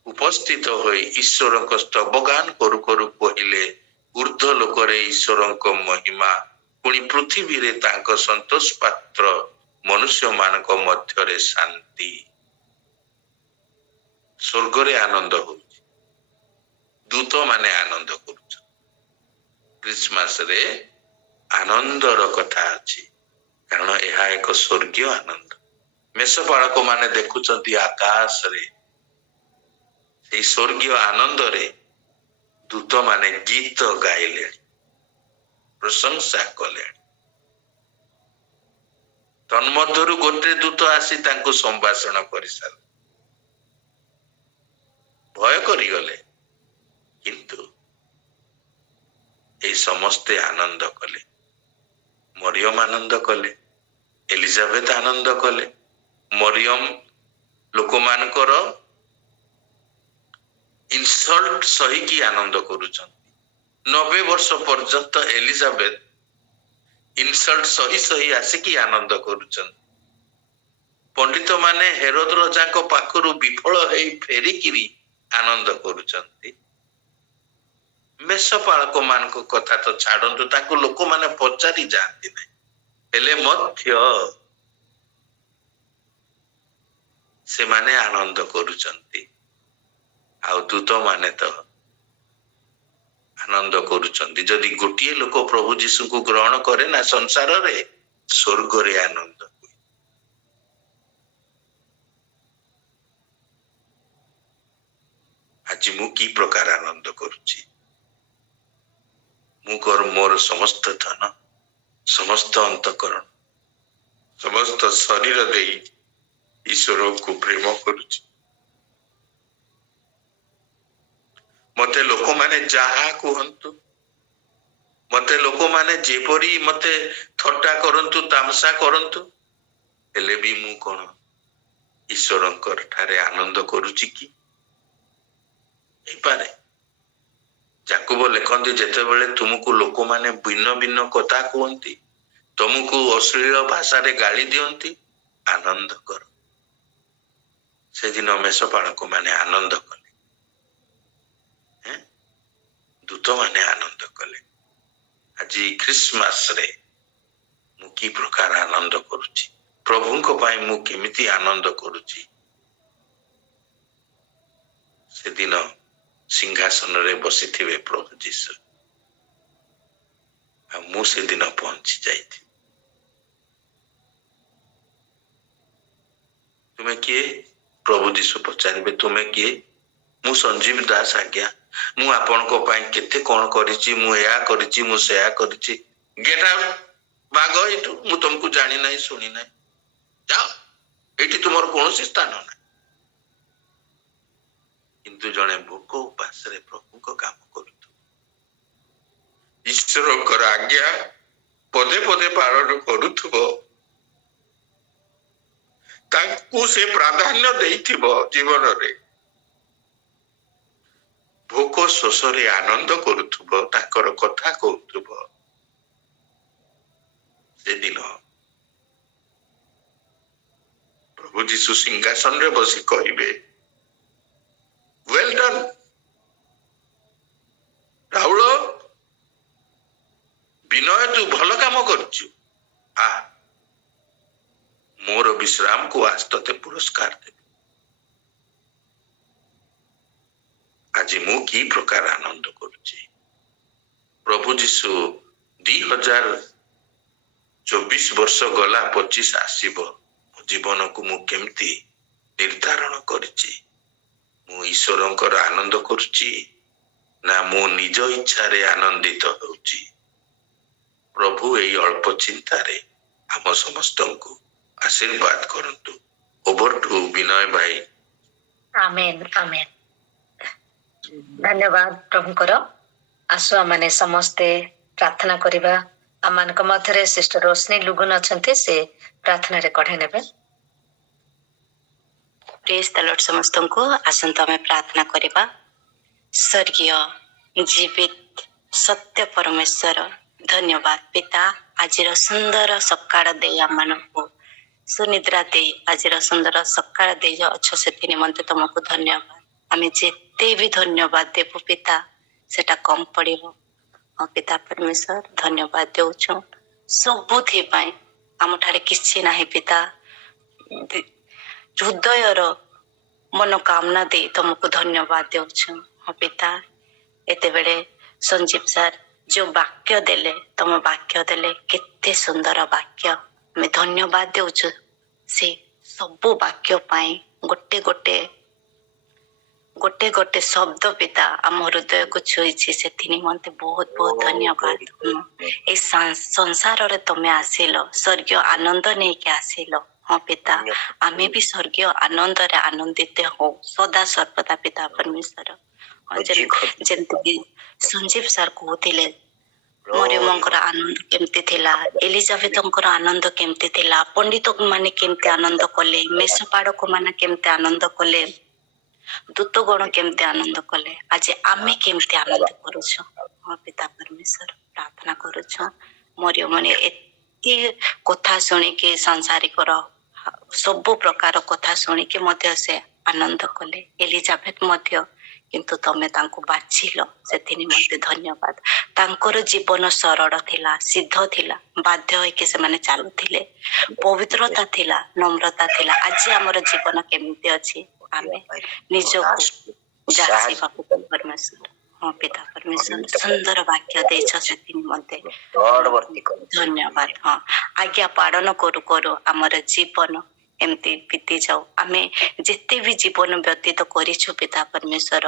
ଉପସ୍ଥିତ ହୋଇ ଈଶ୍ୱରଙ୍କ ସ୍ତବଗାନ କରୁ କରୁ କହିଲେ, ଊର୍ଦ୍ଧ୍ୱ ଲୋକରେ ଈଶ୍ୱରଙ୍କ ମହିମା, ପୁଣି ପୃଥିବୀରେ ତାଙ୍କ ସନ୍ତୋଷ ପାତ୍ର ମନୁଷ୍ୟମାନଙ୍କ ମଧ୍ୟରେ ଶାନ୍ତି। ସ୍ୱର୍ଗରେ ଆନନ୍ଦ ହଉଛି, ଦୂତ ମାନେ ଆନନ୍ଦ କରୁଛନ୍ତି। क्रिसमस रे आनंदर कथा अछि कारण यह एक स्वर्गीय आनंद मेषपालक माने देखुचंती आकाश रे सेई स्वर्गीय आनंद रे दूत माने गीत गाइले प्रशंसा कले तन्मध्यरु गोटे दूत आसी तांको संभाषण करिसाल भय करिगले किंतु ए समस्ते आनंद कले मरियम आनंद कले एलिजाबेथ आनंद कले मरियम लोकमानकर इनसल्ट सही की आनंद करूछन 90 वर्ष पर्यंत एलिजाबेथ इनसल्ट सही सही आसिकी आनंद करूछन पंडित माने हेरोद राजा को पाखरु विफल हेई फेरिकिरी आनंद करूछंती मेषपालक मान को कथा तो छाड़ंतु ताकू लोक माने पचारि जाती नहीं हेले मध्य से माने आनंद करूछंती आ दूत माने तो आनंद करूछंती जदि गोटिए लोक प्रभु जीशु को ग्रहण करे ना संसार रे स्वर्ग रे आनंद आज मु की प्रकार आनंद करूची मु कर मोर समस्त धन समस्त अंतकरण समस्त शरीर दे ईश्वर को प्रेम करूची मते लोक माने जहा कहंतु मते लोक माने जेपरी मते थट्टा करंतु तामसा करंतु हेले भी मु कोन ईश्वरंकर ठारे आनंद करूची की ए पारे जाकुब लेखन्ति जेतेबेले तुमको लोक माने भिन्न भिन्न कथा कहंती तुमको अश्लील भाषा रे गाली दियंती आनंद कर से दिन मेषपालक माने आनंद कले दूत माने आनंद कले आज क्रिसमस रे मु की प्रकार आनंद करूची प्रभु को पाई मु केमिति आनंद करूची से दिन सिंहासन रे बसिथिबे प्रभु जीशु आ मु से दिन पहुंची जाइथि तुम्हें किए प्रभु जीशु पचारिबे तुम्हें किए मु संजीव दास आज्ञा मु आपन को पाई केते कोन करिछि मु या करिछि मु सेया करिछि गेट आउट भागो इटु मु तुमको जानि नाही सुनि नाही जाओ एठी तुमर कोनोसी स्थान ना किंतु जने भोक उपास रे प्रभु को काम करूथु ईश्वर कर आज्ञा पदे पदे पालन करूथबो ताकू से प्राधान्य देइथिबो जीवन रे भोक शोष रे आनंद करूथबो ताकर कथा कहूथबो से दिन प्रभु जीशु सिंहासन रे बसी कहिबे वेल डन राहुल विनय तू भल काम करछु आ मोर विश्राम को आज तते पुरस्कार दे आज मु की प्रकार आनंद करुछि प्रभु जीशु 2024 वर्ष गला 25 आसीबो जीवन को मु केमती निर्धारण करिछि मु ईश्वरंकर आनंद करुछि ना मु निज इच्छा रे आनंदित होउछि प्रभु एई अल्प चिंता रे हम समस्तंकु आशीर्वाद करंतु ओवर टू विनय भाई आमेन आमेन धन्यवाद प्रभुकर आसु माने समस्ते प्रार्थना करिबा आमान को मध्यरे सिस्टर रोशनी लुगुन अछंती से प्रार्थना रे कढे नेबे प्रेज द लॉर्ड समस्तन को आसंत में प्रार्थना करिबा स्वर्गीय जीवित सत्य परमेश्वर धन्यवाद पिता आजिर सुंदर सकाळ दे आमान को सुनिद्रा दे आजिर सुंदर सकाळ दे जो अच्छो सेति निमंते तुमको धन्यवाद आमे जेते भी धन्यवाद देबो पिता सेटा कम पड़िबो पिता परमेश्वर धन्यवाद देउछो सबुथि पाई आम ठारे किछि नाही पिता हृदयर मनोकामना दे तुमको धन्यवाद देउछो पिता एते बेले संजीव सर ଯୋଉ ବାକ୍ୟ ଦେଲେ, ତମ ବାକ୍ୟ ଦେଲେ, କେତେ ସୁନ୍ଦର ବାକ୍ୟ। ଆମେ ଧନ୍ୟବାଦ ଦେଉଛୁ ସେ ସବୁ ବାକ୍ୟ ପାଇଁ। ଗୋଟେ ଗୋଟେ ଗୋଟେ ଗୋଟେ ଶବ୍ଦ ପିତା ଆମ ହୃଦୟକୁ ଛୁଇଁଛି, ସେଥି ନିମନ୍ତେ ବହୁତ ବହୁତ ଧନ୍ୟବାଦ। ଏଇ ସଂସାରରେ ତମେ ଆସିଲ, ସ୍ୱର୍ଗୀୟ ଆନନ୍ଦ ନେଇକି ଆସିଲ। ହଁ ପିତା, ଆମେ ବି ସ୍ୱର୍ଗୀୟ ଆନନ୍ଦରେ ଆନନ୍ଦିତ ହଉ ସଦା ସର୍ବଦା ପିତା ପରମେଶ୍ୱର। ଯେମିତି ସଞ୍ଜୀବ ସାର୍ କହୁଥିଲେ, ମରିୟମଙ୍କର ଆନନ୍ଦ କେମିତି ଥିଲା, ଏଲିଜାବେଥଙ୍କର ଆନନ୍ଦ କେମିତି ଥିଲା, ପଣ୍ଡିତ ମାନେ କେମିତି ଆନନ୍ଦ କଲେ, ମେଷପାଳକ ମାନେ କେମିତି ଆନନ୍ଦ କଲେ, ଦୂତଗଣ କେମିତି ଆନନ୍ଦ କଲେ, ଆଜି ଆମେ କେମିତି ଆନନ୍ଦ କରୁଛୁ। ହଁ ପିତା ପରମେଶ୍ୱର, ପ୍ରାର୍ଥନା କରୁଛୁ ମରିୟମନେ ଏତେ କଥା ଶୁଣିକି, ସଂସାରିକର ସବୁ ପ୍ରକାର କଥା ଶୁଣିକି ମଧ୍ୟ ସେ ଆନନ୍ଦ କଲେ, ଏଲିଜାବେଥ ମଧ୍ୟ। କିନ୍ତୁ ତମେ ତାଙ୍କୁ ବାଛିଲ, ସେଥି ନିମନ୍ତେ ଧନ୍ୟବାଦ। ତାଙ୍କର ଜୀବନ ସରଳ ଥିଲା, ସିଦ୍ଧ ଥିଲା, ବାଧ୍ୟ ହୋଇକି ସେମାନେ ଚାଲୁଥିଲେ, ପବିତ୍ରତା ଥିଲା, ନମ୍ରତା ଥିଲା। ଆଜି ଆମର ଜୀବନ କେମିତି ଅଛି, ଆମେ ନିଜକୁ ଯାଚିବାକୁ ପରମେଶ୍ୱର। ହଁ ପିତା ପରମେଶ୍ୱର, ସୁନ୍ଦର ବାକ୍ୟ ଦେଇଛ, ସେଥି ନିମନ୍ତେ ଧନ୍ୟବାଦ। ହଁ, ଆଜ୍ଞା ପାଳନ କରୁ କରୁ ଆମର ଜୀବନ ଏମିତି ବିତି ଯାଉ। ଆମେ ଯେତେ ବି ଜୀବନ ବ୍ୟତୀତ କରିଛୁ ପିତା ପରମେଶ୍ୱର,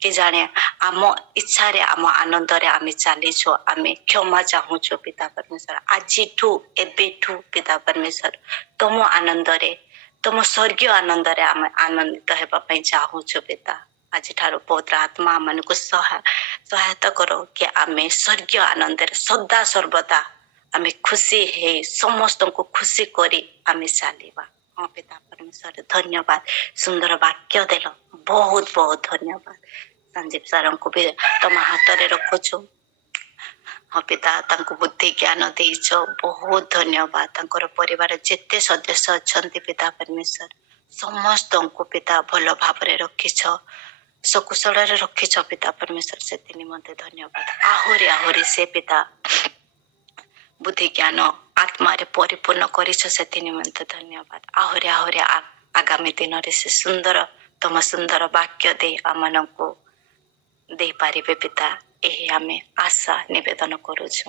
କି ଜାଣେ ଆମ ଇଚ୍ଛାରେ, ଆମ ଆନନ୍ଦରେ ଆମେ ଚାଲିଛୁ, ଆମେ କ୍ଷମା ଚାହୁଁଛୁ ପିତା ପରମେଶ୍ୱର। ଆଜିଠୁ, ଏବେଠୁ ପିତା ପରମେଶ୍ୱର, ତମ ଆନନ୍ଦରେ, ତମ ସ୍ୱର୍ଗୀୟ ଆନନ୍ଦରେ ଆମେ ଆନନ୍ଦିତ ହେବା ପାଇଁ ଚାହୁଁଛୁ ପିତା। ଆଜିଠାରୁ ପବିତ୍ର ଆତ୍ମା ଆମମାନଙ୍କୁ ସହାୟତା କର କି ଆମେ ସ୍ୱର୍ଗୀୟ ଆନନ୍ଦରେ ସଦା ସର୍ବଦା ଆମେ ଖୁସି ହେଇ, ସମସ୍ତଙ୍କୁ ଖୁସି କରି ଆମେ ଚାଲିବା। ହଁ ପିତା ପରମେଶ୍ୱର, ଧନ୍ୟବାଦ। ସୁନ୍ଦର ବାକ୍ୟ ଦେଲ, ବହୁତ ବହୁତ ଧନ୍ୟବାଦ। ସଞ୍ଜୀବ ସାରଙ୍କୁ ବି ତମ ହାତରେ ରଖୁଛୁ। ହଁ ପିତା, ତାଙ୍କୁ ବୁଦ୍ଧି ଜ୍ଞାନ ଦେଇଛ, ବହୁତ ଧନ୍ୟବାଦ। ତାଙ୍କର ପରିବାର ଯେତେ ସଦସ୍ୟ ଅଛନ୍ତି ପିତା ପରମେଶ୍ୱର, ସମସ୍ତଙ୍କୁ ପିତା ଭଲ ଭାବରେ ରଖିଛ, ସକୁଶଳରେ ରଖିଛ ପିତା ପରମେଶ୍ୱର, ସେଥି ନିମନ୍ତେ ଧନ୍ୟବାଦ। ଆହୁରି ଆହୁରି ସେ ପିତା ବୁଦ୍ଧି ଜ୍ଞାନ ଆତ୍ମାରେ ପରିପୂର୍ଣ୍ଣ କରିଛ, ସେଥି ନିମନ୍ତେ ଧନ୍ୟବାଦ। ଆହୁରି ଆହୁରି ଆଗାମୀ ଦିନରେ ସେ ସୁନ୍ଦର, ତମ ସୁନ୍ଦର ବାକ୍ୟ ଦେଇ ଆମମାନଙ୍କୁ ଦେଇପାରିବେ ପିତା, ଏହି ଆମେ ଆଶା ନିବେଦନ କରୁଛୁ।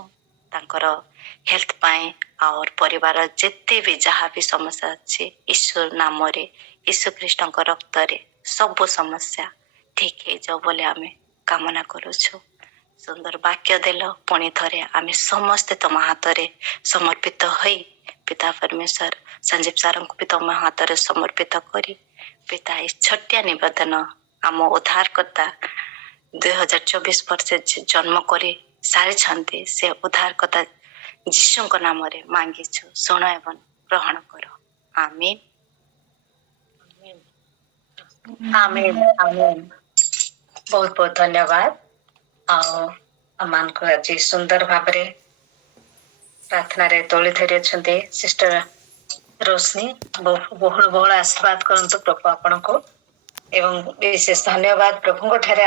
ତାଙ୍କର ହେଲ୍ଥ ପାଇଁ ଆଉ ପରିବାର ଯେତେ ବି ଯାହା ବି ସମସ୍ୟା ଅଛି, ଈଶ୍ୱର ନାମରେ, ଯୀଶୁ ଖ୍ରୀଷ୍ଟଙ୍କ ରକ୍ତରେ ସବୁ ସମସ୍ୟା ଠିକ ହେଇଯାଉ ବୋଲି ଆମେ କାମନା କରୁଛୁ। ସୁନ୍ଦର ବାକ୍ୟ ଦେଲ, ପୁଣି ଥରେ ଆମେ ସମସ୍ତେ ତମ ହାତରେ ସମର୍ପିତ ହୋଇ ପିତା ପରମେଶ୍ୱର, ସଞ୍ଜୀବ ସାରଙ୍କୁ ବି ତମ ହାତରେ ସମର୍ପିତ କରି ପିତା, ଏହି ଛୋଟିଆ ନିବେଦନ ଆମ ଉଦ୍ଧାରକର୍ତ୍ତା 2024 ବର୍ଷେ ଜନ୍ମ କରି ସାରିଛନ୍ତି, ସେ ଉଦ୍ଧାରକର୍ତ୍ତା ଯୀଶୁଙ୍କ ନାମରେ ମାଗିଛୁ, ଶୁଣ ଏବଂ ଗ୍ରହଣ କର। ଆମିନ। ଆମେନ, ଆମେନ। ବହୁତ ବହୁତ ଧନ୍ୟବାଦ। ଆଉ ଆମମାନଙ୍କୁ ଆଜି ସୁନ୍ଦର ଭାବରେ ପ୍ରାର୍ଥନାରେ ତୋଳି ଧରି ଅଛନ୍ତି ସିଷ୍ଟର ରୋଶନୀ। ବହୁଳ ବହୁଳ ଆଶୀର୍ବାଦ କରନ୍ତୁ ପ୍ରଭୁ ଆପଣଙ୍କୁ, ଏବଂ ବିଶେଷ ଧନ୍ୟବାଦ ପ୍ରଭୁଙ୍କ ଠାରେ।